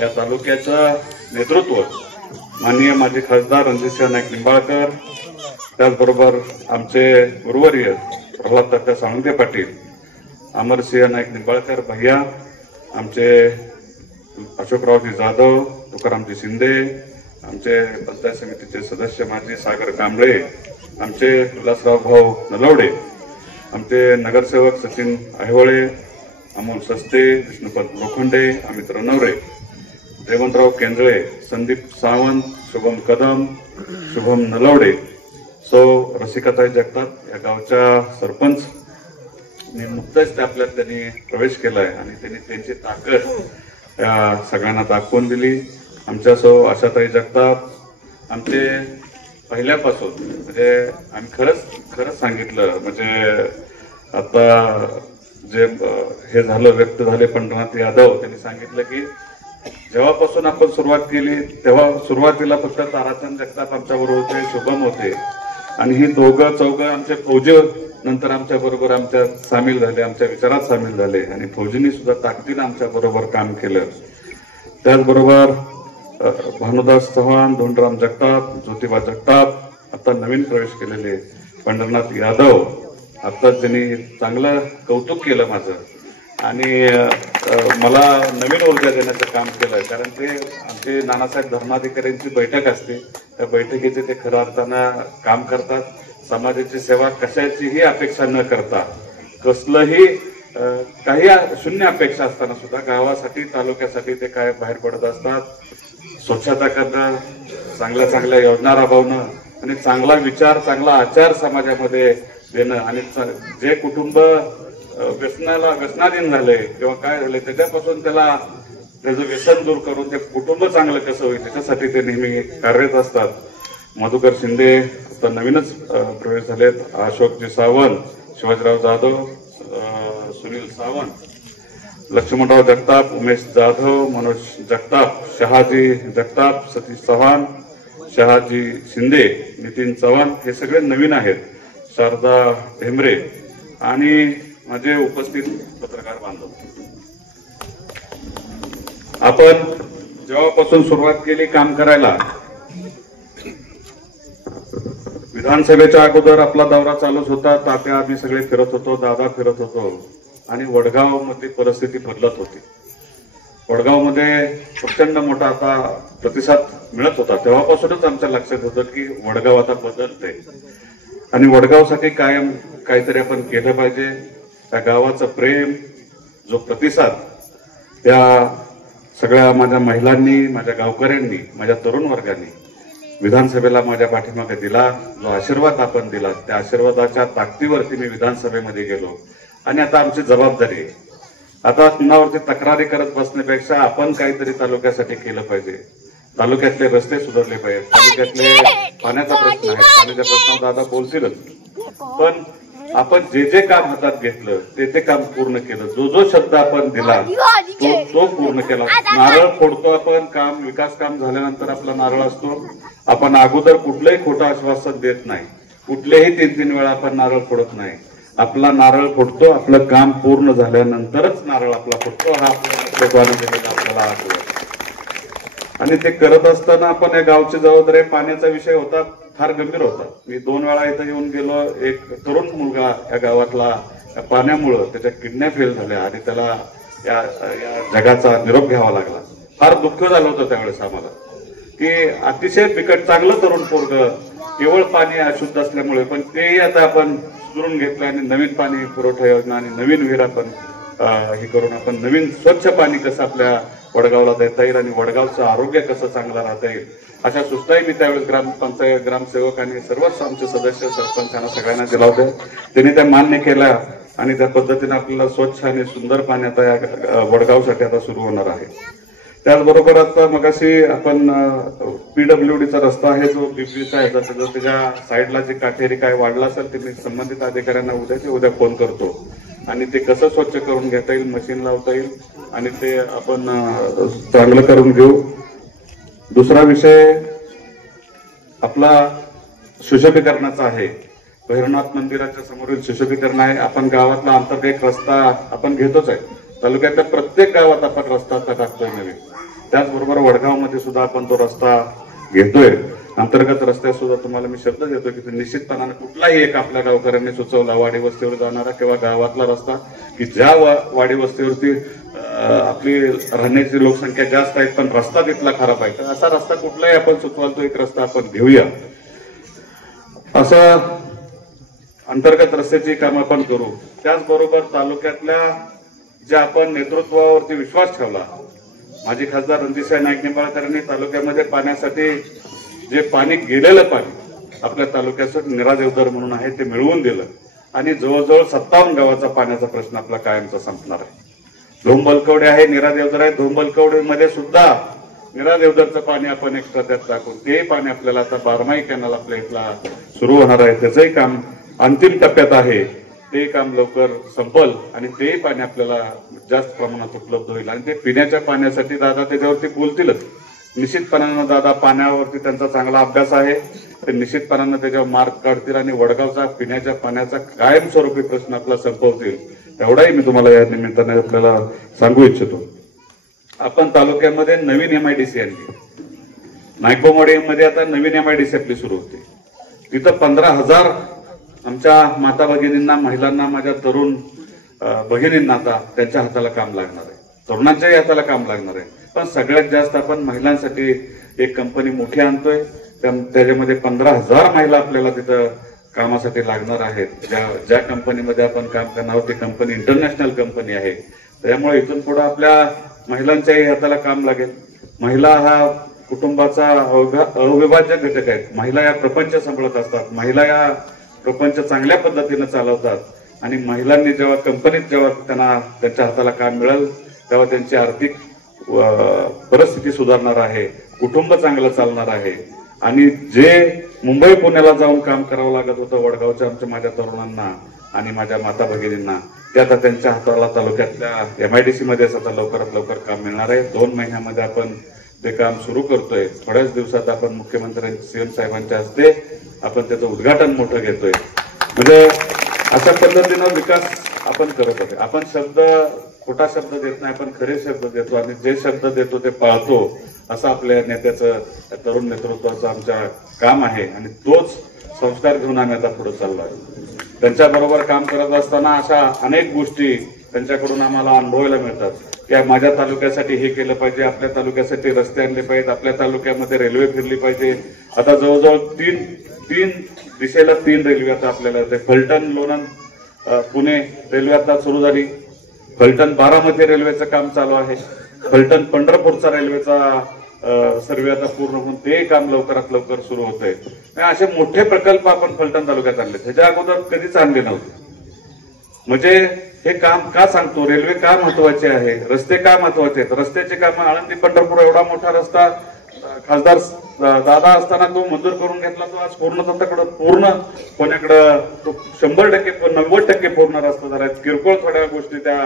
या तालुक्याचं नेतृत्व माननीय माजी खासदार रणजितसिंह नाईक निंबाळकर, त्याचबरोबर आमचे गुरुवर्य प्रल्हाद तात्या साळुंखे पाटील, अमरसिंह नाईक निंबाळकर भैया, आमचे अशोकरावजी जाधव, तुकारामजी शिंदे, आमचे पंचायत समितीचे सदस्य माजी सागर कांबळे, आमचे विलासराव भाऊ नलवडे, आमचे नगरसेवक सचिन अहिवळे, अमोल सस्ते, विष्णुपत लोखंडे, अमित रनवरे, रेवंतराव केंद्रे, संदीप सावंत, शुभम कदम, शुभम नलवडे, सौ रसिकाताई जगताप या गावच्या सरपंच नुकतंच आपल्यात त्यांनी प्रवेश केलाय आणि त्यांनी त्यांची ताकद सगळ्यांना दाखवून दिली. आमच्या सौ आशाताई जगताप, आमचे पहिल्यापासून म्हणजे आम्ही खरंच सांगितलं म्हणजे आता जे हे झालं व्यक्त झाले पंढरनाथ यादव, त्यांनी सांगितलं की जेव्हापासून आपण सुरुवात केली तेव्हा सुरुवातीला फक्त ताराचंद जगताप आमच्या बरोबर होते, शुभम होते आणि ही दोघं चौघं आमचे फौजी नंतर आमच्या बरोबर सामील झाले, आमच्या विचारात सामील झाले आणि फौजींनी सुद्धा ताकदीनं आमच्या बरोबर काम केलं. त्याचबरोबर भानुदास चव्हाण, धोंडराम जगताप, ज्योतिबा जगताप, आता नवीन प्रवेश केलेले पंढरनाथ यादव, आता त्यांनी चांगलं कौतुक केलं माझं आणि मला नवीन ऊर्जा देण्याचं काम केलं. कारण ते आमचे नानासाहेब धर्माधिकाऱ्यांची बैठक असते, त्या बैठकीचे ते खऱ्या अर्थानं काम करतात. समाजाची सेवा कशाचीही अपेक्षा न करता, कसलंही काही शून्य अपेक्षा असताना सुद्धा गावासाठी तालुक्यासाठी ते काय बाहेर पडत असतात. स्वच्छता करणं, चांगल्या चांगल्या योजना राबवणं आणि चांगला विचार, चांगला आचार समाजामध्ये देणं आणि जे कुटुंब व्यसनाधीन झाले किंवा काय झाले त्याच्यापासून त्याचं व्यसन दूर करून ते कुटुंब चांगलं कसं होईल त्याच्यासाठी ते नेहमी कार्यरत असतात. मधुकर शिंदे आता नवीनच प्रवेश झालेत, अशोकजी सावंत, शिवाजीराव जाधव, सुनील सावंत, लक्ष्मणराव जगताप, उमेश जाधव, मनोज जगताप, शहाजी जगताप, सतीश चव्हाण, शहाजी शिंदे, नितीन चव्हाण हे सगळे नवीन आहेत. शारदा ढेमरे आणि माझे उपस्थित पत्रकार बांधव, आपण जेव्हापासून सुरुवात केली काम करायला विधानसभेच्या अगोदर आपला दौरा चालूच होता. तात्या आम्ही सगळे फिरत होतो, दादा फिरत होतो आणि वडगाव मध्ये परिस्थिती बदलत होती. वडगाव मध्ये प्रचंड मोठा आता प्रतिसाद मिळत होता. तेव्हापासूनच आमच्या लक्षात होतं की वडगाव आता बदलते आणि वडगावसाठी कायम काहीतरी आपण केलं पाहिजे. त्या गावाचं प्रेम, जो प्रतिसाद त्या सगळ्या माझ्या महिलांनी, माझ्या गावकऱ्यांनी, माझ्या तरुण वर्गांनी विधानसभेला माझ्या पाठीमागे दिला, जो आशीर्वाद आपण दिला, त्या आशीर्वादाच्या ताकदीवरती मी विधानसभेमध्ये गेलो. आणि आता आमची जबाबदारी आहे, आता कुणावरती तक्रारी करत बसण्यापेक्षा आपण काहीतरी तालुक्यासाठी केलं पाहिजे. तालुक्यातले रस्ते सुधारले पाहिजे, तालुक्यातले पाण्याचा प्रश्न आहे, पाण्याच्या प्रश्नावर दादा बोलतीलच. पण आपण जे जे काम हातात घेतलं ते काम पूर्ण केलं. जो शब्द आपण दिला तो पूर्ण केला. नारळ फोडतो आपण, काम विकास काम झाल्यानंतर आपला नारळ असतो. आपण अगोदर कुठलंही खोटं आश्वासन देत नाही, कुठलेही 3-3 वेळा आपण नारळ फोडत नाही. आपला नारळ फोडतो, आपलं काम पूर्ण झाल्यानंतरच नारळ आपला फोडतो. हा आपल्याला आठवत. आणि ते करत असताना आपण या गावची जबाबदारी, पाण्याचा विषय होता, फार गंभीर होता. मी 2 वेळा इथं येऊन गेलो. एक तरुण मुलगा या गावातला पाण्यामुळं त्याच्या किडन्या फेल झाल्या आणि त्याला या जगाचा निरोप घ्यावा लागला. फार दुःख झालं होतं त्यावेळेस आम्हाला की अतिशय बिकट चांगलं तरुण पोरग, केवळ पाणी अशुद्ध असल्यामुळे, पण तेही आता आपण सुधारून घेतलं आणि नवीन पाणी पुरवठा योजना आणि नवीन विहीर आपण हे करून आपण नवीन स्वच्छ पाणी कसं आपल्या वडगावला देता येईल आणि वडगावचं आरोग्य कसं चांगलं राहता येईल अशा सूचनाही मी त्यावेळेस ग्रामपंचायत ग्रामसेवक आणि सर्वच आमचे सदस्य सरपंचांना सगळ्यांना दिला होत्या. त्यांनी त्या मान्य केल्या आणि त्या पद्धतीने आपल्याला स्वच्छ आणि सुंदर पाणी आता या वडगावसाठी आता सुरू होणार आहे. त्याचबरोबर आता मगाशी आपण PWDचा रस्ता आहे जो बिबलीचा आहे, त्याच्या साईडला जे काटेरी काय वाढला असेल ते मी संबंधित अधिकाऱ्यांना उद्या फोन करतो आणि ते कसं स्वच्छ करून घेता येईल, मशीन लावता येईल आणि ते आपण चांगलं करून घेऊ. दुसरा विषय आपला सुशोभीकरणाचा आहे. भैरवनाथ मंदिराच्या समोरील सुशोभीकरण आहे. आपण गावातला अंतर्गत रस्ता आपण घेतोच आहे, तालुक्यातल्या प्रत्येक गावात आपण रस्ता आता टाकतोय नवीन. त्याचबरोबर वडगावमध्ये सुद्धा आपण तो रस्ता घेतोय. अंतर्गत रस्त्यात सुद्धा तुम्हाला मी शब्द देतो की निश्चितपणाने कुठलाही एक आपल्या गावकऱ्यांनी सुचवला वाडी वस्तीवर जाणारा किंवा गावातला रस्ता की ज्या वाडी वस्तीवरती आपली राहण्याची लोकसंख्या जास्त आहे पण रस्ता तिथला खराब आहे, तर असा रस्ता कुठलाही आपण सुचवाल तो एक रस्ता आपण घेऊया. असं अंतर्गत रस्त्याची कामं आपण करू. त्याचबरोबर तालुक्यातल्या ज्या आपण नेतृत्वावरती विश्वास ठेवला, माजी खासदार रणजितसिंह नाईक निंबाळकरांनी तालुक्यामध्ये पाण्यासाठी जे पाणी गेलेलं पाणी आपल्या तालुक्याचं निरादेवदर म्हणून आहे ते मिळवून दिलं आणि जवळजवळ 57 गावाचा पाण्याचा प्रश्न आपला कायमचा संपणार आहे. धोंबलकवडे आहे, निरादेवदर आहे. धोंबलकवडेमध्ये सुद्धा निरादेवदरचं पाणी आपण एक्स्ट्रा त्यात टाकून ते पाणी आपल्याला आता 12माही कॅनल आपल्या इथला सुरू होणार आहे. त्याचंही काम अंतिम टप्प्यात आहे. ते काम लवकर संपल आणि तेही पाणी आपल्याला जास्त प्रमाणात उपलब्ध होईल आणि ते पिण्याच्या पाण्यासाठी दादा त्याच्यावरती बोलतीलच. निश्चितपणानं दादा पाण्यावरती त्यांचा चांगला अभ्यास आहे. ते निश्चितपणानं त्याच्यावर मार्ग काढतील आणि वडगावचा पिण्याच्या पाण्याचा कायमस्वरूपी प्रश्न आपला संपवतील. एवढाही मी तुम्हाला या निमित्ताने आपल्याला सांगू इच्छितो. आपण तालुक्यामध्ये नवीन MIDC आणली. नायकोमवाडीमध्ये आता नवीन MIDC आपली सुरू होती. तिथं 15,000 आमच्या माता भगिनींना, महिलांना, माझ्या तरुण भगिनींना आता त्यांच्या हाताला काम लागणार आहे, तरुणांच्याही हाताला काम लागणार आहे. पण सगळ्यात जास्त आपण महिलांसाठी एक कंपनी मोठी आणतोय. त्याच्यामध्ये 15,000 महिला आपल्याला तिथं कामासाठी लागणार आहेत. ज्या कंपनीमध्ये आपण काम करणार आहोत ती कंपनी इंटरनॅशनल कंपनी आहे. त्यामुळे इथून पुढे आपल्या महिलांच्याही हाताला काम लागेल. महिला हा कुटुंबाचा अविभाज्य घटक आहेत. महिला या प्रपंच सांभाळत असतात, महिला या प्रपंच चांगल्या पद्धतीने चालवतात आणि महिलांनी जेव्हा कंपनीत जेव्हा त्यांना त्यांच्या हाताला काम मिळेल तेव्हा त्यांची आर्थिक परिस्थिती सुधारणार आहे, कुटुंब चांगलं चालणार आहे. आणि जे मुंबई पुण्याला जाऊन काम करावं लागत होतं वडगावच्या माझ्या तरुणांना आणि माझ्या माता भगिनींना, ते आता त्यांच्या हाताला तालुक्यातल्या MIDC मध्येच आता लवकरात लवकर काम मिळणार आहे. 2 महिन्यामध्ये आपण ते काम सुरू करतोय. थोड्याच दिवसात आपण मुख्यमंत्र्यांच्या CM साहेबांच्या हस्ते आपण त्याचं उद्घाटन मोठं घेतोय. म्हणजे अशा पद्धतीनं विकास आपण करत होते. आपण शब्द खोटा शब्द देत नाही, पण खरे शब्द देतो आणि जे शब्द देतो ते पाळतो, असं आपल्या नेत्याचं, तरुण नेतृत्वाचं आमच्या काम आहे आणि तोच संस्कार घेऊन आम्ही आता पुढे चाललो आहे. त्यांच्याबरोबर काम करत असताना अशा अनेक गोष्टी त्यांच्याकडून आम्हाला अनुभवायला मिळतात की माझ्या तालुक्यासाठी हे केलं पाहिजे, आपल्या तालुक्यासाठी रस्ते आणले पाहिजेत, आपल्या तालुक्यामध्ये रेल्वे फिरली पाहिजे. आता जवळजवळ तीन दिशेला 3 रेल्वे आता आपल्याला फलटण लोणंद पुणे रेल्वे आता सुरू झाली. फलटण बारामती रेल्वेचं काम चालू आहे. फलटण पंढरपूरचा रेल्वेचा सर्वे आता पूर्ण होऊन ते काम लवकरात लवकर सुरू होत आहे. असे मोठे प्रकल्प आपण फलटण तालुक्यात आणले, त्याच्या अगोदर कधीच आणले नव्हते. म्हणजे हे काम का सांगतो, रेल्वे का महत्वाचे आहे, रस्ते का महत्वाचे आहेत. रस्त्याचे काम आळंदी पंढरपूर एवढा मोठा रस्ता खासदार दादा असताना तो मंजूर करून घेतला, तो आज पूर्ण कोणाकडं 100% 90% पूर्ण रस्ता झाला. किरकोळ थोड्या गोष्टी त्या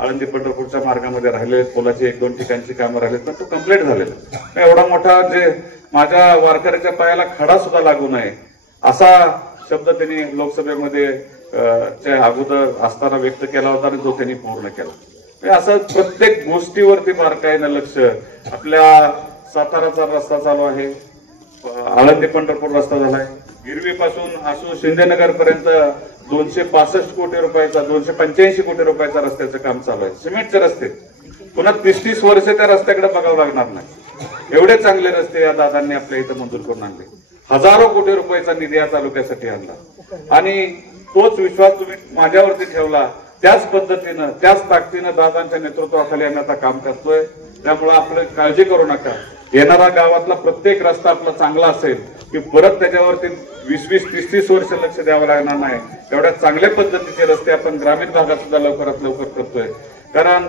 आळंदी पंढरपूरच्या मार्गामध्ये राहिले, पोलाची 1-2 ठिकाणची कामं राहिलेत, पण तो कम्प्लीट झालेला. एवढा मोठा जे माझ्या वारकऱ्याच्या पायाला खडा सुद्धा लागू नये असा शब्द त्यांनी लोकसभेमध्ये अगोदर असताना व्यक्त केला होता आणि तो त्यांनी पूर्ण केला. असं प्रत्येक गोष्टीवरती बारकाईनं लक्ष. आपल्या साताराचा रस्ता चालू आहे, आळंदी पंढरपूर रस्ता झालाय, गिरवीपासून आसू शिंदेनगर पर्यंत 265 कोटी रुपयाचा 285 कोटी रुपयाचा रस्त्याचं काम चालू आहे. सिमेंटचे रस्ते पुन्हा 30-30 वर्ष त्या रस्त्याकडे बघावं लागणार नाही. एवढे चांगले रस्ते या दादांनी आपल्या इथं मंजूर करून आणले. हजारो कोटी रुपयाचा निधी या तालुक्यासाठी आणला आणि तोच विश्वास तुम्ही माझ्यावरती ठेवला. त्याच पद्धतीनं त्याच ताकदीनं दादांच्या नेतृत्वाखाली आम्ही आता काम करतोय. त्यामुळे आपलं काळजी करू नका. येणारा गावातला प्रत्येक रस्ता आपला चांगला असेल की परत त्याच्यावरती 20-30 वर्ष लक्ष द्यावं लागणार नाही. एवढ्या चांगल्या पद्धतीचे रस्ते आपण ग्रामीण भागात सुद्धा लवकरात लवकर करतोय. कारण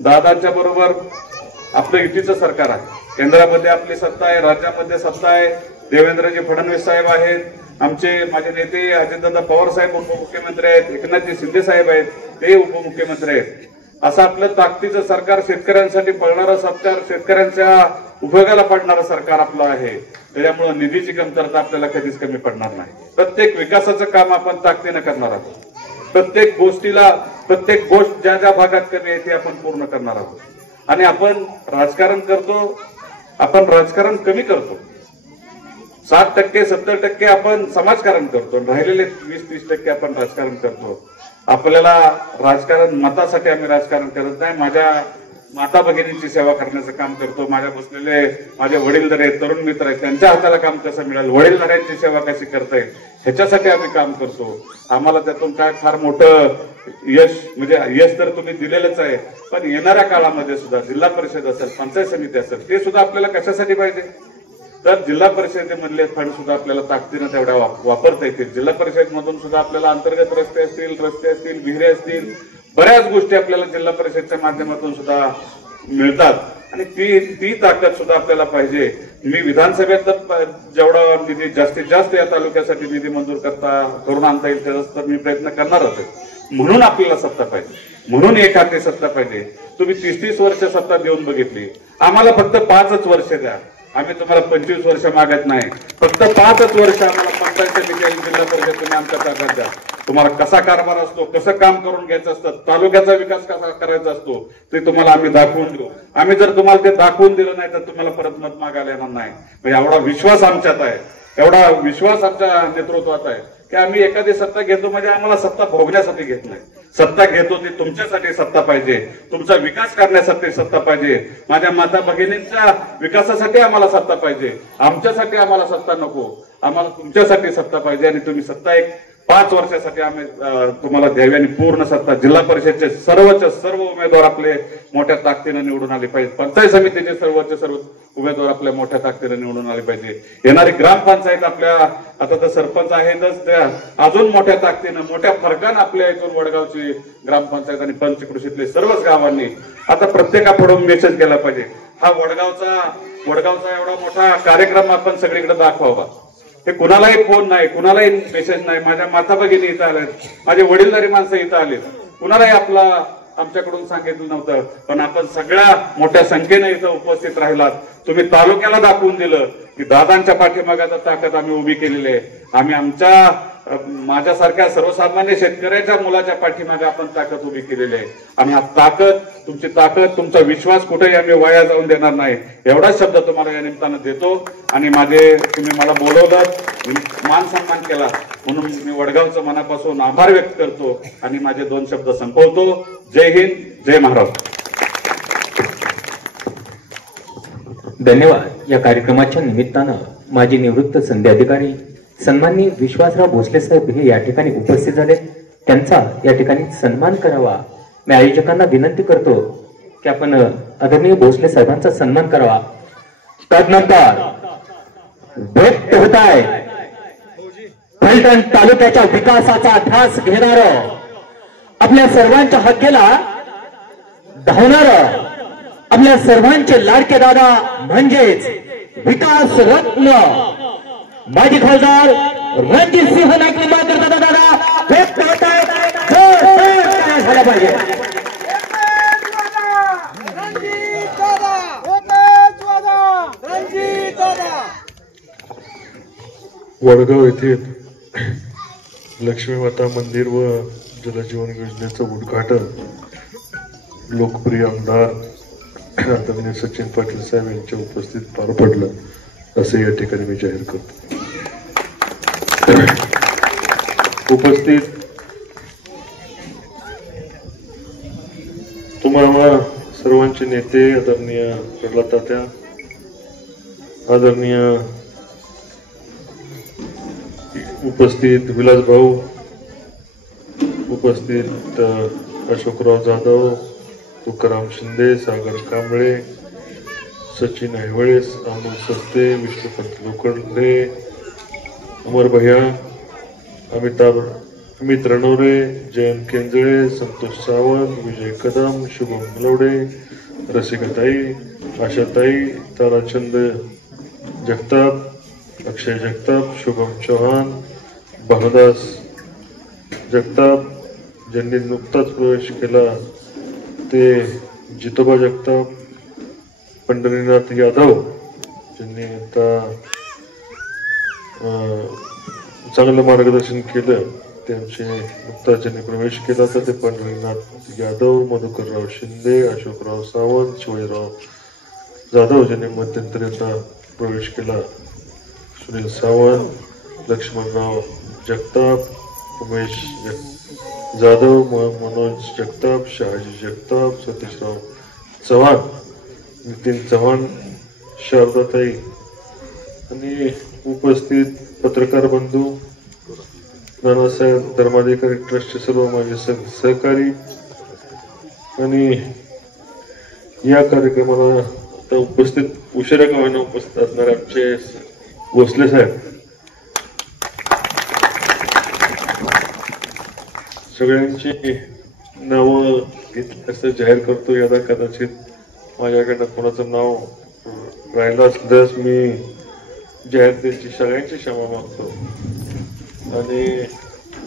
दादांच्या बरोबर आपलं युतीचं सरकार आहे. केंद्रामध्ये आपली सत्ता आहे, राज्यामध्ये सत्ता आहे. देवेंद्रजी फडणवीस साहेब आहेत, आमचे माझे नेते अजितदादा पवार साहेब उपमुख्यमंत्री आहेत, एकनाथजी शिंदे साहेब आहेत, ते उपमुख्यमंत्री आहेत. असं आपलं ताकदीचं सरकार, शेतकऱ्यांसाठी पळणारं सरकार, शेतकऱ्यांच्या उपयोगाला पडणारं सरकार आपलं आहे. त्याच्यामुळे निधीची कमतरता आपल्याला कधीच कमी पडणार नाही. प्रत्येक विकासाचं काम आपण ताकदीनं करणार आहोत. प्रत्येक गोष्ट ज्या ज्या भागात कमी आहे ते आपण पूर्ण करणार आहोत. आणि आपण राजकारण करतो, आपण राजकारण कमी करतो. 60% 70% आपण समाजकारण करतो, राहिलेले 20-30% आपण राजकारण करतो. आपल्याला राजकारण मतासाठी आम्ही राजकारण करत नाही. माझ्या माता भगिनींची सेवा करण्याचं काम करतो. माझ्या बसलेले माझे वडीलधारे आहेत, तरुण मित्र आहेत, त्यांच्या हाताला काम कसं मिळेल, वडीलधाऱ्यांची सेवा कशी करता येईल ह्याच्यासाठी आम्ही काम करतो. आम्हाला त्यातून काय फार मोठं यश म्हणजे यश तर तुम्ही दिलेलंच आहे, पण येणाऱ्या काळामध्ये सुद्धा जिल्हा परिषद असेल, पंचायत समिती असेल, ते सुद्धा आपल्याला कशासाठी पाहिजे तर जिल्हा परिषदेमधले फंड सुद्धा आपल्याला ताकदीनं तेवढ्या वापरता येतील. जिल्हा परिषद मधून सुद्धा आपल्याला अंतर्गत रस्ते असतील, विहिरे असतील, बऱ्याच गोष्टी आपल्याला जिल्हा परिषदच्या माध्यमातून सुद्धा मिळतात आणि ती ताकद सुद्धा आपल्याला पाहिजे. मी विधानसभेत जेवढा निधी जास्तीत जास्त या तालुक्यासाठी निधी मंजूर करून आणता येईल त्याचा तर मी प्रयत्न करणारच आहे. म्हणून आपल्याला सत्ता पाहिजे, म्हणून एखादी सत्ता पाहिजे. तुम्ही 30-30 वर्ष सत्ता देऊन बघितली, आम्हाला फक्त 5च वर्ष द्या. आम्ही तुम्हाला 25 वर्ष मागत नाही, फक्त 5च वर्ष आम्हाला पंचायत समिती आणि जिल्हा परिषद तुम्ही आमच्या ताब्यात द्या. तुम्हाला कसा कारभार असतो, कसं काम करून घ्यायचं असतं, तालुक्याचा विकास कसा करायचा असतो ते तुम्हाला आम्ही दाखवून देऊ. आम्ही जर तुम्हाला ते दाखवून दिलं नाही तर तुम्हाला परत मत मागायला येणार नाही. म्हणजे एवढा विश्वास आमच्यात आहे, एवढा विश्वास आमच्या नेतृत्वात आहे की आम्ही एखादी सत्ता घेतो म्हणजे आम्हाला सत्ता भोगण्यासाठी घेत नाही. सत्ता घेतो ती तुमच्यासाठी सत्ता पाहिजे, तुमचा विकास करण्यासाठी सत्ता पाहिजे, माझ्या माता भगिनींच्या विकासासाठी आम्हाला सत्ता पाहिजे. आमच्यासाठी आम्हाला सत्ता नको, आम्हाला तुमच्यासाठी सत्ता पाहिजे आणि तुम्ही सत्ता 5 वर्षासाठी आम्ही तुम्हाला द्यावी आणि पूर्ण सत्ता. जिल्हा परिषदचे सर्व उमेदवार आपले मोठ्या ताकदीने निवडून आले पाहिजे. पंचायत समितीचे सर्व उमेदवार आपल्या मोठ्या ताकदीने निवडून आले पाहिजे. येणारी ग्रामपंचायत आपल्या आता तर सरपंच आहेतच, त्या अजून मोठ्या ताकदीनं मोठ्या फरकानं आपल्या इथून वडगावची ग्रामपंचायत आणि पंचकृषीतले सर्वच गावांनी आता प्रत्येकाकडून मेसेज गेला पाहिजे. हा वडगावचा एवढा मोठा कार्यक्रम आपण सगळीकडे दाखवावा. हे कुणालाही फोन नाही, कुणालाही मेसेज नाही. माझ्या माता भगिनी इथं आलेत, माझे वडीलधारी माणसं इथं आलेत, कुणालाही आमच्याकडून सांगितलं नव्हतं. पण आपण सगळ्या मोठ्या संख्येने इथं उपस्थित राहिलात. तुम्ही तालुक्याला दाखवून दिलं की दादांच्या पाठीमागे ताकद आम्ही उभी केलेली आहे. आम्ही आमच्या माझ्यासारख्या सर्वसामान्य शेतकऱ्याच्या मुलाच्या पाठीमागे आपण ताकद उभी केलेली आहे आणि हा ताकद, तुमची ताकद, तुमचा विश्वास कुठेही आम्ही वाया जाऊन देणार नाही एवढाच शब्द तुम्हाला या निमित्तानं देतो. आणि तुम्ही मला बोलवलं, मान सन्मान केला म्हणून मी वडगावचं मनापासून आभार व्यक्त करतो आणि माझे 2 शब्द संपवतो. जय हिंद, जय महाराष्ट्र. धन्यवाद. या कार्यक्रमाच्या निमित्तानं माजी निवृत्त संधी अधिकारी सन्माननीय विश्वासराव भोसले साहेब हे या ठिकाणी उपस्थित झाले. त्यांचा या ठिकाणी सन्मान करावा. मी आयोजकांना विनंती करतो की आपण आदरणीय भोसले साहेबांचा सन्मान करावा. तदनंतर व्यक्त होत आहे फलटण तालुक्याच्या विकासाचा ध्यास घेणार, आपल्या सर्वांच्या हक्केला धावणार, आपल्या सर्वांचे लाडके दादा म्हणजेच विकास रत्न माजी खासदार रणजित सिंह नाईक निंबाळकर दादा व्यक्त होत आहेत. झाला पाहिजे. वडगाव येथे लक्ष्मी माता मंदिर व जलजीवन योजनेचं उद्घाटन लोकप्रिय आमदार आदरणीय सचिन पाटील साहेब यांच्या उपस्थित पार पडलं असे या ठिकाणी मी जाहीर करतो. उपस्थित तुम्हाला सर्वांचे नेते आदरणीय प्रल्हाद तात्या, आदरणीय उपस्थित विलास भाऊ, उपस्थित अशोकराव जाधव, तुकाराम शिंदे, सागर कांबळे, सचिन ऐहोळे, अमोल सस्ते, विष्णुपंत लोखंडे, अमर भैया, अमित रणोरे, जयंत केंजळे, संतोष सावंत, विजय कदम, शुभम मलवडे, रसिकाताई, आशाताई, ताराचंद जगताप, अक्षय जगताप, शुभम चौहान, भानुदास जगताप, ज्यांनी नुकताच प्रवेश केला ते जितोबा जगताप, पंढरीनाथ यादव ज्यांनी आता चांगलं मार्गदर्शन केलं, त्यांचे नुकताच ज्यांनी प्रवेश केला तर ते पंढरीनाथ यादव, मधुकरराव शिंदे, अशोकराव सावंत, शिवाजीराव जाधव ज्यांनी मध्यंतरी आता प्रवेश केला, सुनील सावंत, लक्ष्मणराव जगताप, उमेश जाधव, मनोज जगताप, शहाजी जगताप, सतीशराव चव्हाण, नितीन चव्हाण, शारदाताई आणि उपस्थित पत्रकार बंधू, नानासाहेब धर्माधिकारी ट्रस्टचे सर्व माझे सहकारी आणि या कार्यक्रमाला आता उपस्थित उशिरा का होईना उपस्थित असणारे आमचे भोसले साहेब, सगळ्यांची नावं असं जाहीर करतो. यादा कदाचित माझ्याकडनं कोणाचं नाव राहिलं असल्यास मी जाहीरतेची सगळ्यांची क्षमा मागतो. आणि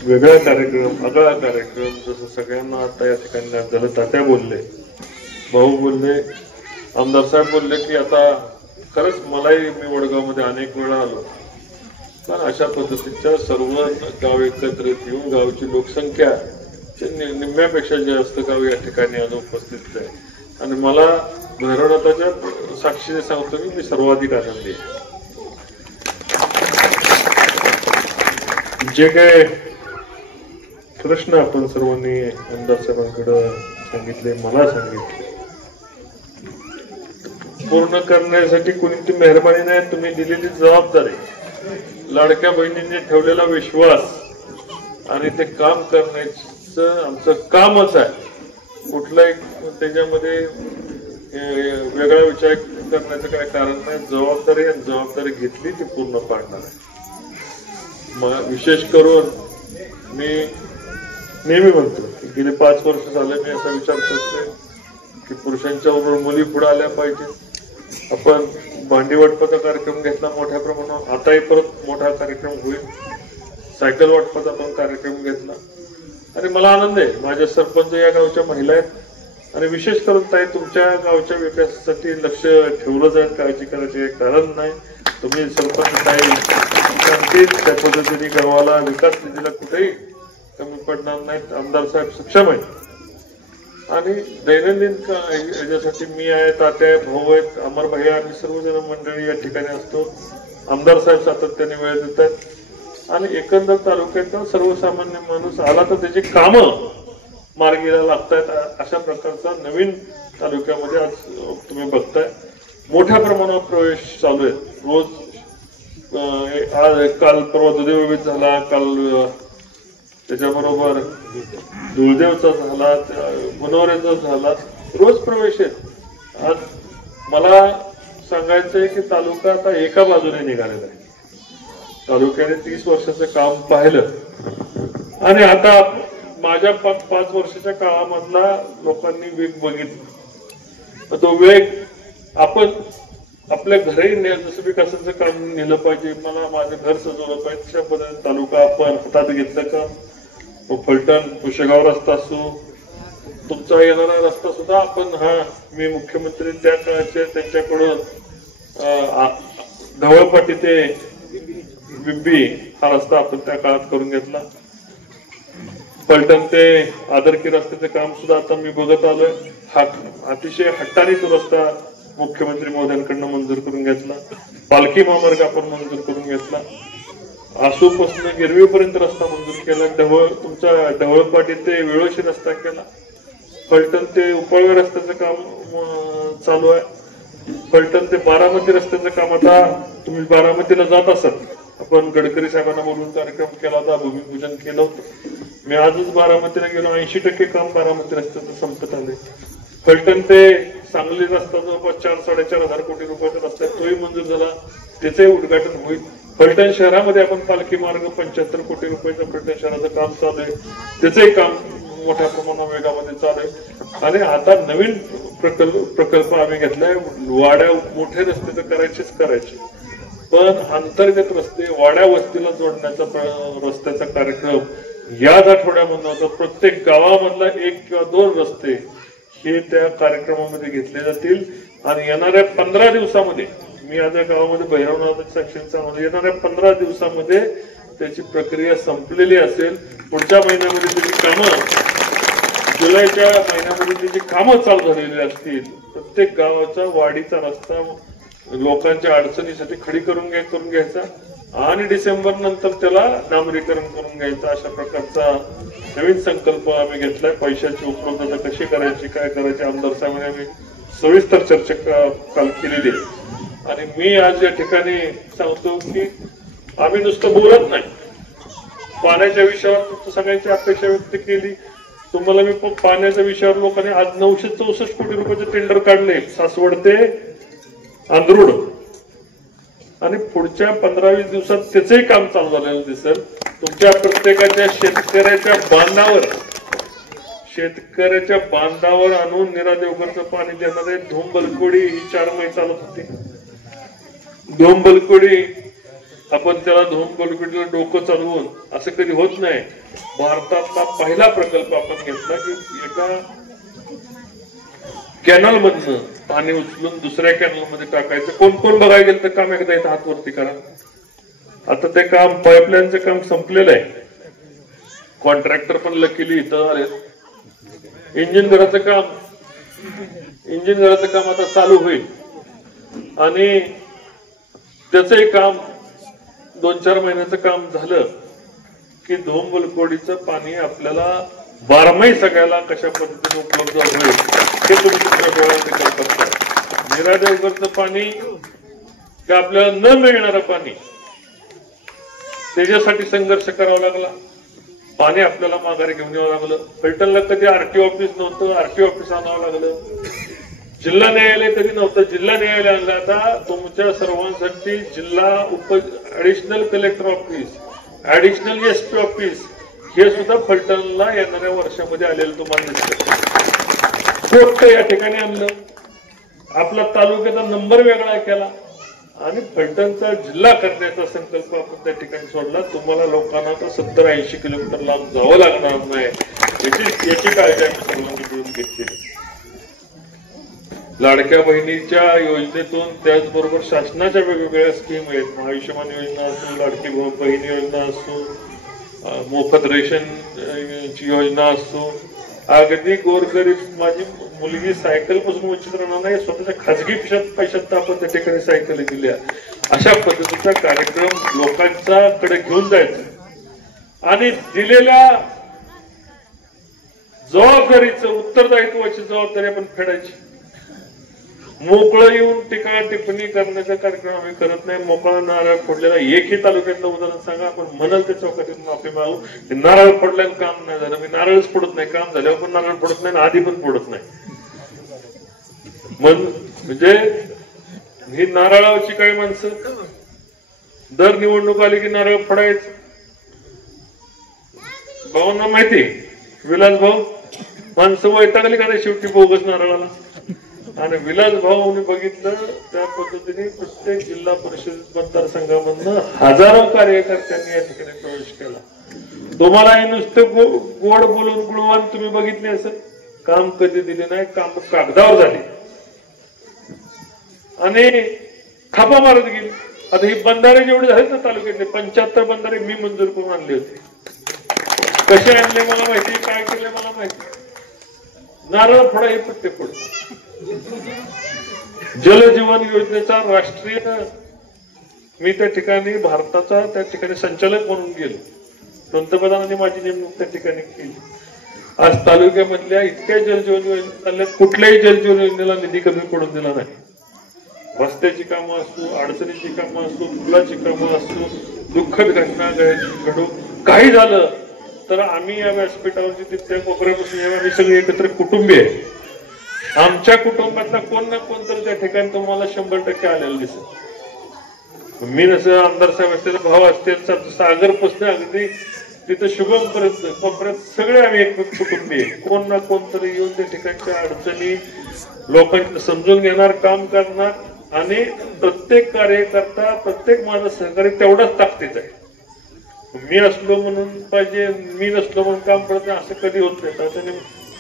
वेगळा कार्यक्रम, आगळा कार्यक्रम, जसं सगळ्यांना आता या ठिकाणी झालं, तात्या बोलले, भाऊ बोलले, आमदार साहेब बोलले की आता खरंच मलाही मी वडगावमध्ये अनेक वेळा आलो, पण अशा पद्धतीच्या सर्व गाव एकत्रित येऊन गावची लोकसंख्या निम्म्यापेक्षा जास्त गाव या ठिकाणी आज उपस्थित आहे आणि मला भैरवनाथाच्या साक्षीने सांगतो की मी सर्वाधिक आनंदी आहे. जे काय प्रश्न आपण सर्वांनी आमदार साहेबांकडे सांगितले, मला सांगितले, पूर्ण करण्यासाठी कोणती मेहरबानी नाही, तुम्ही दिलेली जबाबदारी, लाडक्या बहिणींनी ठेवलेला विश्वास आणि ते काम करण्याचं आमचं कामच आहे. कुठलाही त्याच्यामध्ये वेगळा विचार करण्याचं काही कारण नाही. जबाबदारी आणि जबाबदारी घेतली ती पूर्ण पाडणार आहे. विशेष करून मी नेहमी म्हणतो की गेले 5 वर्ष झाले मी असा विचार करतोय की पुरुषांच्या बरोबर मुली पुढे आल्या पाहिजे. आपण भांडी वाटपाचा कार्यक्रम घेतला मोठ्या प्रमाणावर, आताही परत मोठा कार्यक्रम होईल. सायकल वाटपाचा पण कार्यक्रम घेतला आणि मला आनंद आहे. माझ्या सरपंच या गावच्या महिला आहेत आणि विशेष करून ताई तुमच्या गावच्या विकासासाठी लक्ष ठेवलं जाईल, काळजी करायची कारण नाही. तुम्ही सरपंच काही सांगतील त्या पद्धतीने गावाला विकास निधीला कुठेही कमी पडणार नाहीत. आमदार साहेब सक्षम आहेत आणि दैनंदिन याच्यासाठी मी आहे, तात्या आहे, भाऊ आहेत, अमर भैया, आम्ही सर्वजण मंडळी या ठिकाणी असतो. आमदार साहेब सातत्याने वेळ देत आहेत आणि एकंदर तालुक्यात सर्वसामान्य माणूस आला तर त्याची कामं मार्गीला लागतायत. अशा प्रकारचा नवीन तालुक्यामध्ये आज तुम्ही बघताय मोठ्या प्रमाणावर प्रवेश चालू आहे. रोज काल परवा दुधेवित झाला, काल त्याच्याबरोबर धुळदेवचा झाला, मनोऱ्याचा झाला, रोज प्रवेश आहे. आज मला सांगायचंय की तालुका आता एका बाजूने निघालेला आहे. तालुक्याने 30 वर्षाचं काम पाहिलं आणि आता माझ्या 5 वर्षाच्या काळामधला लोकांनी वेग बघितला. तो वेग आपण आपल्या घरी जसं विकासाचं काम नेलं पाहिजे, मला माझं घर सजवलं पाहिजे, तशा पद्धतीने तालुका आपण हातात घेतलं का. फलटण कुशेगाव रस्ता असो, तुमचा येणारा रस्ता सुद्धा आपण मी मुख्यमंत्री त्या काळाचे त्यांच्याकडून ढवळपाटी ते बिंबी हा रस्ता आपण त्या काळात करून घेतला. फलटण ते आदरकी रस्त्याचं काम सुद्धा आता मी बघत आलोय. अतिशय हट्टाने तो रस्ता मुख्यमंत्री महोदयांकडनं मंजूर करून घेतला. पालखी महामार्ग आपण मंजूर करून घेतला. आसूपासून गिरवीपर्यंत रस्ता मंजूर केला. तुमचा ढवळपाटी ते वेळोशी रस्ता केला. फलटण ते उपळवे रस्त्याचं काम चालू आहे. फलटण ते बारामती रस्त्याचं काम आता तुम्ही बारामतीला जात असाल, आपण गडकरी साहेबांना बोलून कार्यक्रम केला होता, भूमिपूजन केलं होतं. मी आजच बारामतीला गेलो, 80% काम बारामती रस्त्याचं संपत आले. फलटण ते सांगली रस्ता जवळपास 4-4.5 हजार कोटी रुपयाचा रस्ता आहे, तोही मंजूर झाला, त्याचंही उद्घाटन होईल. फलटण शहरामध्ये आपण पालखी मार्ग 75 कोटी रुपयाचं फलटण शहराचं काम चालू आहे, त्याचंही काम मोठ्या प्रमाणात वेगामध्ये चालू आहे. आणि आता नवीन प्रकल्प आम्ही घेतलाय. वाड्या मोठे रस्ते तर करायचे, पण अंतर्गत रस्ते वाड्या वस्तीला जोडण्याचा रस्त्याचा कार्यक्रम याच आठवड्यामध्ये होता. प्रत्येक गावामधला 1 किंवा 2 रस्ते हे त्या कार्यक्रमामध्ये घेतले जातील. आणि येणाऱ्या 15 दिवसामध्ये मी आज या गावामध्ये भैरवनाथ सेक्शनचा येणाऱ्या 15 दिवसामध्ये त्याची प्रक्रिया संपलेली असेल. पुढच्या महिन्यामध्ये त्याची कामं, जुलैच्या महिन्यामध्ये त्याची कामं चालू झालेली असतील. प्रत्येक गावाचा वाडीचा रस्ता लोकांच्या अडचणीसाठी खडी करून घ्यायचा आणि डिसेंबर नंतर त्याला डांबरीकरण करून घ्यायचं. अशा प्रकारचा नवीन संकल्प आम्ही घेतलाय. पैशाची उपलब्धता कशी करायची, काय करायची, आमदार साहेबांनी आम्ही सविस्तर चर्चा काल केलेली आहे. आणि मी आज या ठिकाणी सांगतो की आम्ही नुसतं बोलत नाही, पाण्याच्या विषयावर सगळ्यांची अपेक्षा व्यक्त केली. तुम्हाला मी पाण्याच्या विषयावर लोकांनी आज 964 कोटी रुपयाचे टेंडर काढले सासवड ते आंध्रुड, आणि पुढच्या 15-20 दिवसात त्याचंही काम चालू झालेलं दिसेल. तुमच्या प्रत्येकाच्या शेतकऱ्याच्या बांधावर आणून निरा देवघरचं पाणी देणार आहे. धोंबलकोडी ही 4 महिने चालत होती. धोंबलकोडी आपण त्याला धोंबलकोडीला डोकं चालवून असं कधी होत नाही. भारतातला पहिला प्रकल्प आपण घेतला की एका कॅनल मधनं पाणी उचलून दुसऱ्या कॅनल मध्ये टाकायचं. कोण कोण बघायला गेलं तर काम एकदा इथं हात वरती करा. आता ते काम पाईपलाईनचं काम संपलेलं आहे. कॉन्ट्रॅक्टर पण लकीली इथं आले. इंजिन घराचं काम आता चालू होईल आणि त्याचंही काम 2-4 महिन्याचं काम झालं की धोंबलकोडीचं पाणी आपल्याला 12 सगळ्याला कशा पद्धतीने उपलब्ध होईल हे तुम्ही दुसऱ्या डोळ्याने कल्पना. निरा देवघरचं पाणी ते आपल्याला न मिळणारं पाणी, त्याच्यासाठी संघर्ष करावा लागला. पाणी आपल्याला माघारी घेऊन यावं लागलं. फलटणला कधी आरटीओ ऑफिस नव्हतं, आरटीओ ऑफिस आणावं लागलं. जिल्हा न्यायालय कधी नव्हतं, जिल्हा न्यायालय आणलं. आता तुमच्या सर्वांसाठी जिल्हा additional collector office, additional SP office हे सुद्धा फलटणला येणाऱ्या वर्षामध्ये आलेलं तुम्हाला दिसतं. कोर्ट या ठिकाणी आणलं. आपला तालुक्याचा नंबर वेगळा केला आणि फलटणचा जिल्हा करण्याचा संकल्प आपण त्या ठिकाणी सोडला. तुम्हाला लोकांना तर 70-80 किलोमीटर लांब जावं लागणार नाही याची काळजी आम्ही सर्वांनी मिळून घेतलेली. लाडक्या बहिणीच्या योजनेतून, त्याचबरोबर शासनाच्या वेगवेगळ्या स्कीम आहेत, आयुष्यमान योजना असो, लाडकी बहीण योजना असो, मोफत रेशनची योजना असो, अगदी गोरगरीब माझी मुलगी सायकल पासून वंचित राहणार नाही, स्वतःच्या खाजगी पैशात आपण त्या ठिकाणी सायकल दिल्या. अशा पद्धतीचा कार्यक्रम लोकांच्या कडे घेऊन जायचा आणि दिलेल्या जबाबदारीचं, उत्तरदायित्वाची जबाबदारी आपण फेडायची. मोकळं येऊन टीका टिप्पणी करण्याचा कार्यक्रम आम्ही करत नाही. मोकळा नारळ फोडलेला एकही तालुक्यातलं उदाहरण सांगा, आपण म्हणाल त्या चौकातून माफी मागू. नारळ फोडल्यानं काम नाही झालं, मी नारळच फोडत नाही, काम झाल्यावर पण नारळ फोडत नाही, आधी पण फोडत नाही. म्हणजे ही नारळाची काही माणसं दर निवडणूक आली की नारळ फोडायचं. भावांना माहिती, विलास भाऊ माणसं वैतागली का नाही शेवटी बोगस नारळाला. आणि विलास भाऊनी बघितलं त्या पद्धतीने प्रत्येक जिल्हा परिषद मतदारसंघामधनं हजारो कार्यकर्त्यांनी या ठिकाणी प्रवेश केला. तुम्हाला हे नुसतं गोड बोलून गुणवान तुम्ही बघितले असं काम कधी दिले नाही, काम कागदावर झाले आणि थापा मारत गेली. आता ही बंधारे जेवढे झालेत ना तालुक्यातले 75 बंधारे मी मंजूर करून आणले होते. कसे आणले मला माहिती, काय केले मला माहिती. नारळ फोडा हे प्रत्येक फोड. जलजीवन योजनेचा राष्ट्रीय मी त्या ठिकाणी भारताचा त्या ठिकाणी संचालक म्हणून गेलो. पंतप्रधानांनी माझी नेमणूक त्या ठिकाणी केली. आज तालुक्यामधल्या इतक्या जलजीवन योजना चालल्या, कुठल्याही जलजीवन योजनेला निधी कमी पडून दिला नाही. रस्त्याची कामं असो, अडचणीची कामं असो, पुलाची कामं असो, दुःखद घटना घडू काही झालं तर आम्ही या व्यासपीठावरची तिथल्या कोपऱ्यापासून आम्ही सगळे एकत्र कुटुंबीय आहे. आमच्या कुटुंबातला कोण ना कोण तर त्या ठिकाणी तुम्हाला 100% आलेलं दिसत. मी जसं आमदार साहेब असतील, भाव असतील, सागर पासून अगदी तिथं शुभम पर्यंत कोपऱ्यात सगळे आम्ही एक कुटुंबीय. कोण ना कोण तरी येऊन त्या ठिकाणच्या अडचणी लोकांचं समजून घेणार, काम करणार आणि प्रत्येक कार्यकर्ता, प्रत्येक माझा सहकारी तेवढाच ताकदीचा आहे. मी असलो म्हणून पाहिजे, मी नसलो म्हणून काम करत नाही असं कधी होत नाही. त्याने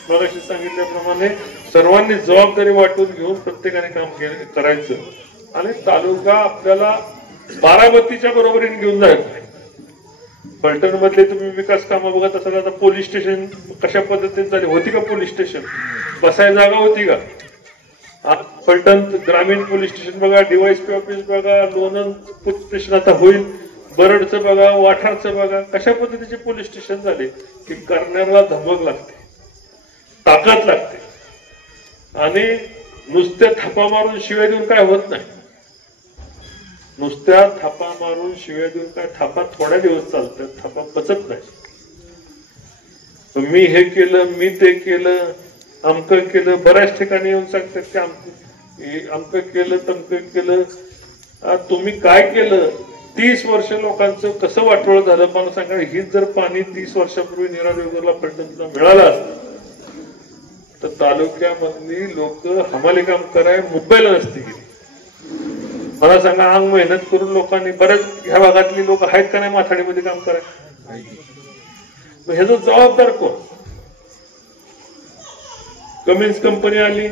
मगाशी सांगितल्याप्रमाणे सर्वांनी जबाबदारी वाटून घेऊन प्रत्येकाने काम करायचं आणि तालुका आपल्याला बारामतीच्या बरोबरीने घेऊन जायचं. फलटण मधले तुम्ही विकास कामं बघत असाल, आता पोलीस स्टेशन कशा पद्धतीने झाले, होती का पोलीस स्टेशन, बसायला जागा होती का? आज फलटण ग्रामीण पोलीस स्टेशन बघा, डीवायएसपी ऑफिस बघा, लोणंद पोलीस स्टेशन आता होईल, बरडचं बघा, वाठारचं बघा, कशा पद्धतीचे पोलीस स्टेशन झाले की करण्याला धमक लागते, ताकद लागते. आणि नुसत्या थापा मारून शिव्या देऊन काय होत नाही. नुसत्या थापा मारून शिव्या देऊन काय, थापा थोड्या दिवस चालतात, थापा पचत नाही. मी हे केलं, मी ते केलं, अमकं केलं, बऱ्याच ठिकाणी येऊन सांगतात की अमकं केलं, तमकं केलं. तुम्ही काय केलं? 30 वर्ष लोकांचं कसं वाटोळ झालं मला सांगा. हीच जर पाणी 30 वर्षापूर्वी निरादेवगरला फलटणला मिळालं असतं तर तालुक्यामधली लोक हमाली काम कराय मुंबईला नसती गेली. मला सांगा, अंग मेहनत करून लोकांनी, बऱ्याच ह्या भागातली लोक आहेत का नाही माथाडीमध्ये काम कराय? ह्याचा जबाबदार कोण? कमिन्स कंपनी आली,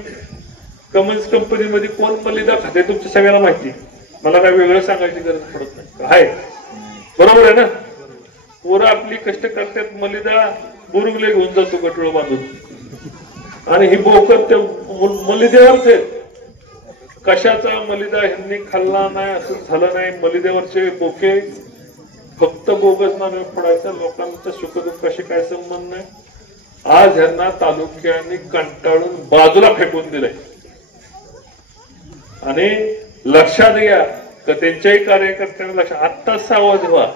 कमिन्स कंपनीमध्ये कोण मलिदा खाते तुमच्या सगळ्याला माहिती. मला काय वेगळं सांगायची गरज पडत नाही, आहे बरोबर आहे ना. पोरं आपली कष्ट करतात, मलिदा बुरुगले घेऊन जातो गटोळ बांधून आणि ही बोकत त्या मलिदेवरच आहेत. कशाचा मलिदा ह्यांनी खाल्ला नाही असं झालं नाही. मलिदेवरचे बोके फक्त बोगस नामे फोडायचं, लोकांच्या सुखदुःखाशी काय संबंध नाही. आज ह्यांना तालुक्याने कंटाळून बाजूला फेकून दिलंय. आणि लक्षात घ्या का त्यांच्याही कार्यकर्त्यांना लक्षात, आत्ताच सावध व्हा,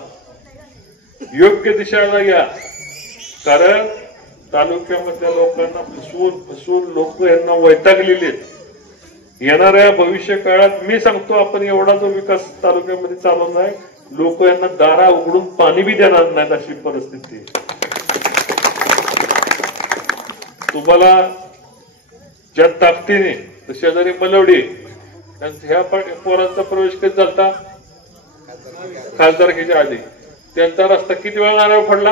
योग्य दिशेला घ्या. कारण तालुक्यामधल्या लोकांना फसवून लोक यांना वैतागलेले आहेत. येणाऱ्या भविष्य काळात मी सांगतो, आपण एवढा जो विकास तालुक्यामध्ये चालवला आहे, लोक यांना दारा उघडून पाणी बी देणार नाहीत अशी परिस्थिती. तुम्हाला ज्या ताकदीने शेजारी मलवडी ह्या पोरांचा प्रवेश कधी झालता? खासदारकीच्या आधी. त्यांचा रस्ता किती वेळा नारळ फोडला?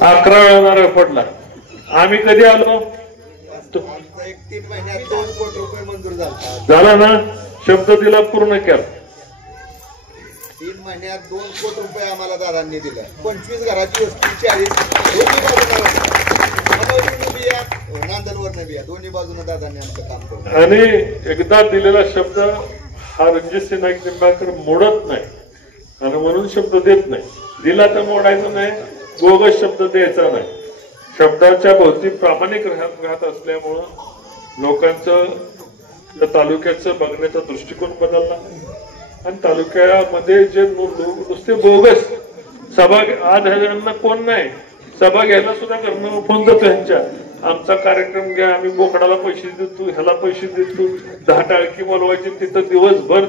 11 वेळा नारळ फोडला. आम्ही कधी आलो? एक 3 महिन्यात 2 कोटी रुपये मंजूर झाला ना, शब्द दिला पूर्ण केला. 3 महिन्यात 2 कोटी रुपये आम्हाला दादांनी दिले. 25 घराची वस्ती 40 दोन्ही बाजूला नांदलवर बिया दोन्ही बाजूने दादांनी आमचं काम केलं. आणि एकदा दिलेला शब्द हा रणजितसिंह नाईक निंबाळकर मोडत नाही आणि म्हणून शब्द देत नाही. दिला तर मोडायचा नाही, बोगस शब्द द्यायचा नाही. शब्दाच्या भोवती प्रामाणिक राहत असल्यामुळं लोकांचं त्या तालुक्याचं बघण्याचा दृष्टिकोन बदलला आणि तालुक्यामध्ये जे नुसते बोगस सभा, आज ह्यांना कोण नाही सभा घ्यायला सुद्धा करणं फोन जातो ह्यांच्या, आमचा कार्यक्रम घ्या, आम्ही बोकडाला पैसे देतो, ह्याला पैसे देतो, 10 टाळकी बोलवायची, तिथं दिवसभर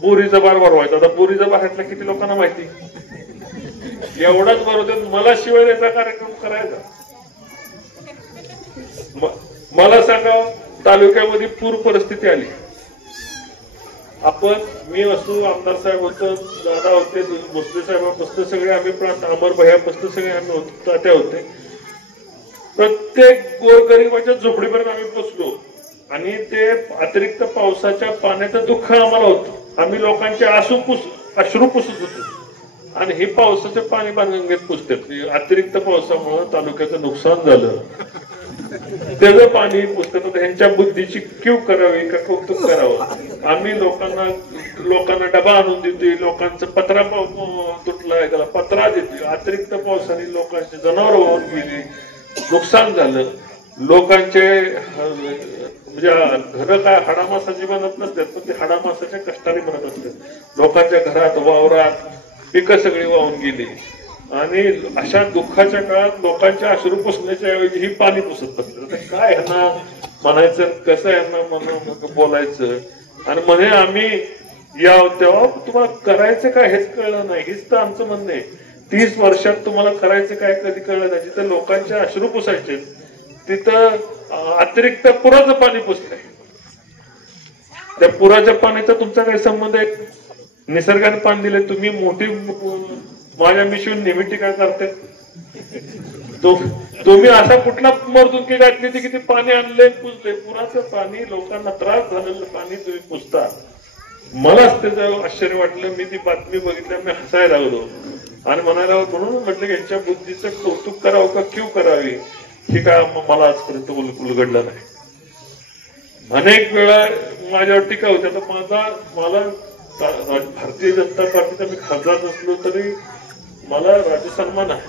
बोरीचा बार भरवायचा. आता बोरीचा बार ह्यातल्या किती लोकांना माहिती, एवढाच बरोबर मला शिवाय त्याचा कार्यक्रम करायचा. मला सांगा, तालुक्यामध्ये पूर परिस्थिती आली, आपण मी असो, आमदार साहेब होतो, दादा होते, भोसले साहेब बसले, सगळे आम्ही अमर भैया बसले, सगळे आम्ही होतो, तात्या होते. प्रत्येक गोरगरिबाच्या झोपडीपर्यंत आम्ही पोचलो आणि ते अतिरिक्त पावसाच्या पाण्याचं दुःख आम्हाला होतं. आम्ही लोकांचे अश्रू पुसत होतो आणि हे पावसाचे पाणी बांधगंगेत पुसतात. अतिरिक्त पावसामुळे तालुक्याचं नुकसान झालं, त्याचं पाणी पुसतात. ह्यांच्या बुद्धीची कीव करावी का कौतुक करावं. आम्ही लोकांना डबा आणून देतोय, लोकांचं पत्रा तुटलाय त्याला पत्रा देतोय. अतिरिक्त पावसाने लोकांचे जनावर वाहून गेली, नुकसान झालं. लोकांचे म्हणजे घर काय हाडामासाची बनत नसतात, पण ते हाडामासाच्या कष्टाने बनत असतात. लोकांच्या घरात वावरात पिकं सगळी वाहून गेली आणि अशा दुःखाच्या काळात लोकांच्या अश्रू पुसण्याच्या ऐवजी ही पाणी पुसत असतात. काय ह्यांना म्हणायचं, कसं ह्यांना बोलायचं. आणि म्हणे आम्ही या तेव्हा तुम्हाला करायचं काय हेच कळलं नाही. हीच तर आमचं म्हणणं आहे. 30 वर्षात तुम्हाला करायचं काय कधी कळलं नाही. जिथं लोकांच्या अश्रू पुसायचे तिथं अतिरिक्त पुराचं पाणी पुसलंय. त्या पुराच्या पाण्याचा तुमचा काही संबंध आहे? निसर्गाने पाणी दिले, तुम्ही मोठी माझ्या मिशून निमित्ती काय करते? तुम्ही असा कुठला मर्दुंकी घातली ती किती पाणी आणले पुसले? पुराचं पाणी, लोकांना त्रास झालेलं पाणी तुम्ही पुसता. मलाच त्याचं आश्चर्य वाटलं. मी ती बातमी बघितल्या, मी हसायला लागलो आणि म्हणायला म्हणून म्हटलं की यांच्या बुद्धीचं कौतुक करावं का क्यू करावी हे काय मला आजपर्यंत उलगडलं नाही. अनेक वेळा माझ्यावर टीका होती. आता मला भारतीय जनता पार्टीचा मी खासदार नसलो तरी मला राज्य सन्मान आहे.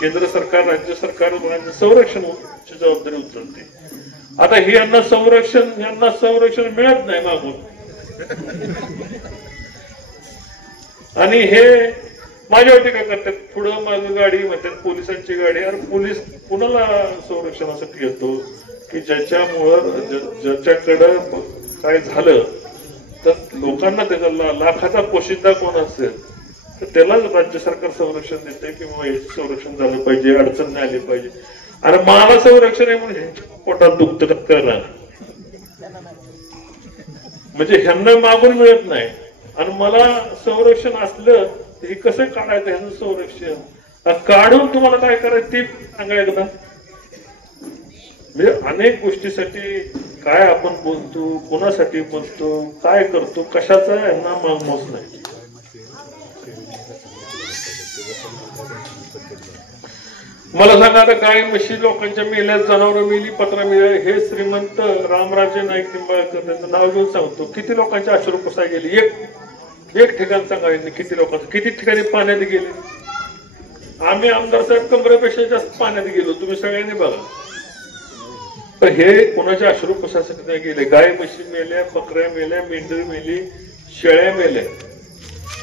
केंद्र सरकार, राज्य सरकार माझं संरक्षणाची जबाबदारी उचलते. आता हे यांना संरक्षण मिळत नाही मागून आणि हे माझ्यावर टीका करतात. पुढं मागं गाडी म्हणतात, पोलिसांची गाडी. अरे पोलीस कुणाला संरक्षणासाठी येतो की ज्याच्याकडं काय झालं तर लोकांना त्याचा लाखाचा पोशिंदा कोण असेल तर त्यालाच राज्य सरकार संरक्षण देते किंवा याचं संरक्षण झालं पाहिजे, अडचण नाही आली पाहिजे. अरे मला संरक्षण आहे म्हणून पोटात दुखत करा म्हणजे ह्यांना मागून मिळत नाही आणि मला संरक्षण असलं हे कसं काढायचं ह्याचं संरक्षण काढून तुम्हाला काय करायचं ते सांगा एकदा. म्हणजे अनेक गोष्टीसाठी काय आपण बोलतो, कोणासाठी बोलतो, काय करतो, कशाचा यांना मागमोस नाही. मला सांगा, आता गाय म्हशी लोकांच्या मेल्या, जनावर मेली, पत्रा मिळाली. हे श्रीमंत रामराजे नाईक निंबाळकर त्यांचं नाव घेऊन सांगतो किती लोकांच्या अश्रू पुसाय गेली. एक ठिकाण सांगा किती लोकांचं, किती ठिकाणी पाण्यात गेले. आम्ही आमदार साहेब कमरेपेक्षा जास्त पाण्यात गेलो, तुम्ही सगळ्यांनी बघा. तर हे कोणाच्या अश्रू पुसासाठी नाही गेले. गाय म्हशी मेल्या, बकऱ्या मेल्या, मेंढरी मेली, शेळ्या मेल्या.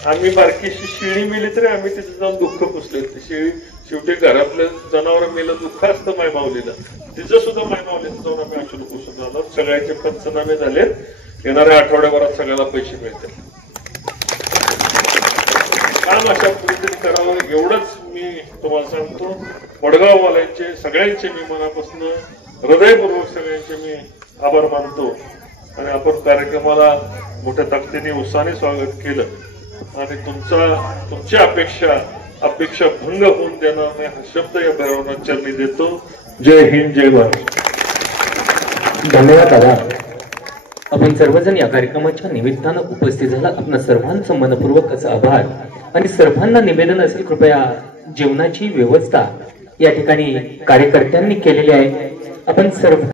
आम्ही बारकीशी शेळी मेली तरी आम्ही तिथे जाऊन दुःख पुसले. शेळी शेवटी घरातलं जनावर मेलं, दुःख असतं मायमावलीला, तिचं सुद्धा मायमावलीचं जाऊन आम्ही अश्रू पुसून आलो. सगळ्यांचे पंचनामे झाले, येणाऱ्या आठवड्याभरात सगळ्याला पैसे मिळतील. काम अशा पद्धतीने करावं एवढंच मी तुम्हाला सांगतो. वडगाववाल्यांचे सगळ्यांचे मी मनापासून हृदयपूर्वक सगळ्यांचे मी आभार मानतो आणि आपण कार्यक्रमाला मोठ्या ताकदीने उत्साहाने स्वागत केलं आणि तुमची अपेक्षा भंग होऊन देणार नाही हा शब्द या भैरवनाथ चरणी देतो. जय हिंद, जय भारत. धन्यवाद दादा. आपण सर्वजण या कार्यक्रमाच्या निमित्तानं उपस्थित झाला. आपल्या सर्वांचं मनपूर्वक असं आभार. आणि सर्वांना निवेदन असेल, कृपया जेवणाची व्यवस्था या ठिकाणी कार्यकर्त्यांनी केलेली आहे. आपण सर्व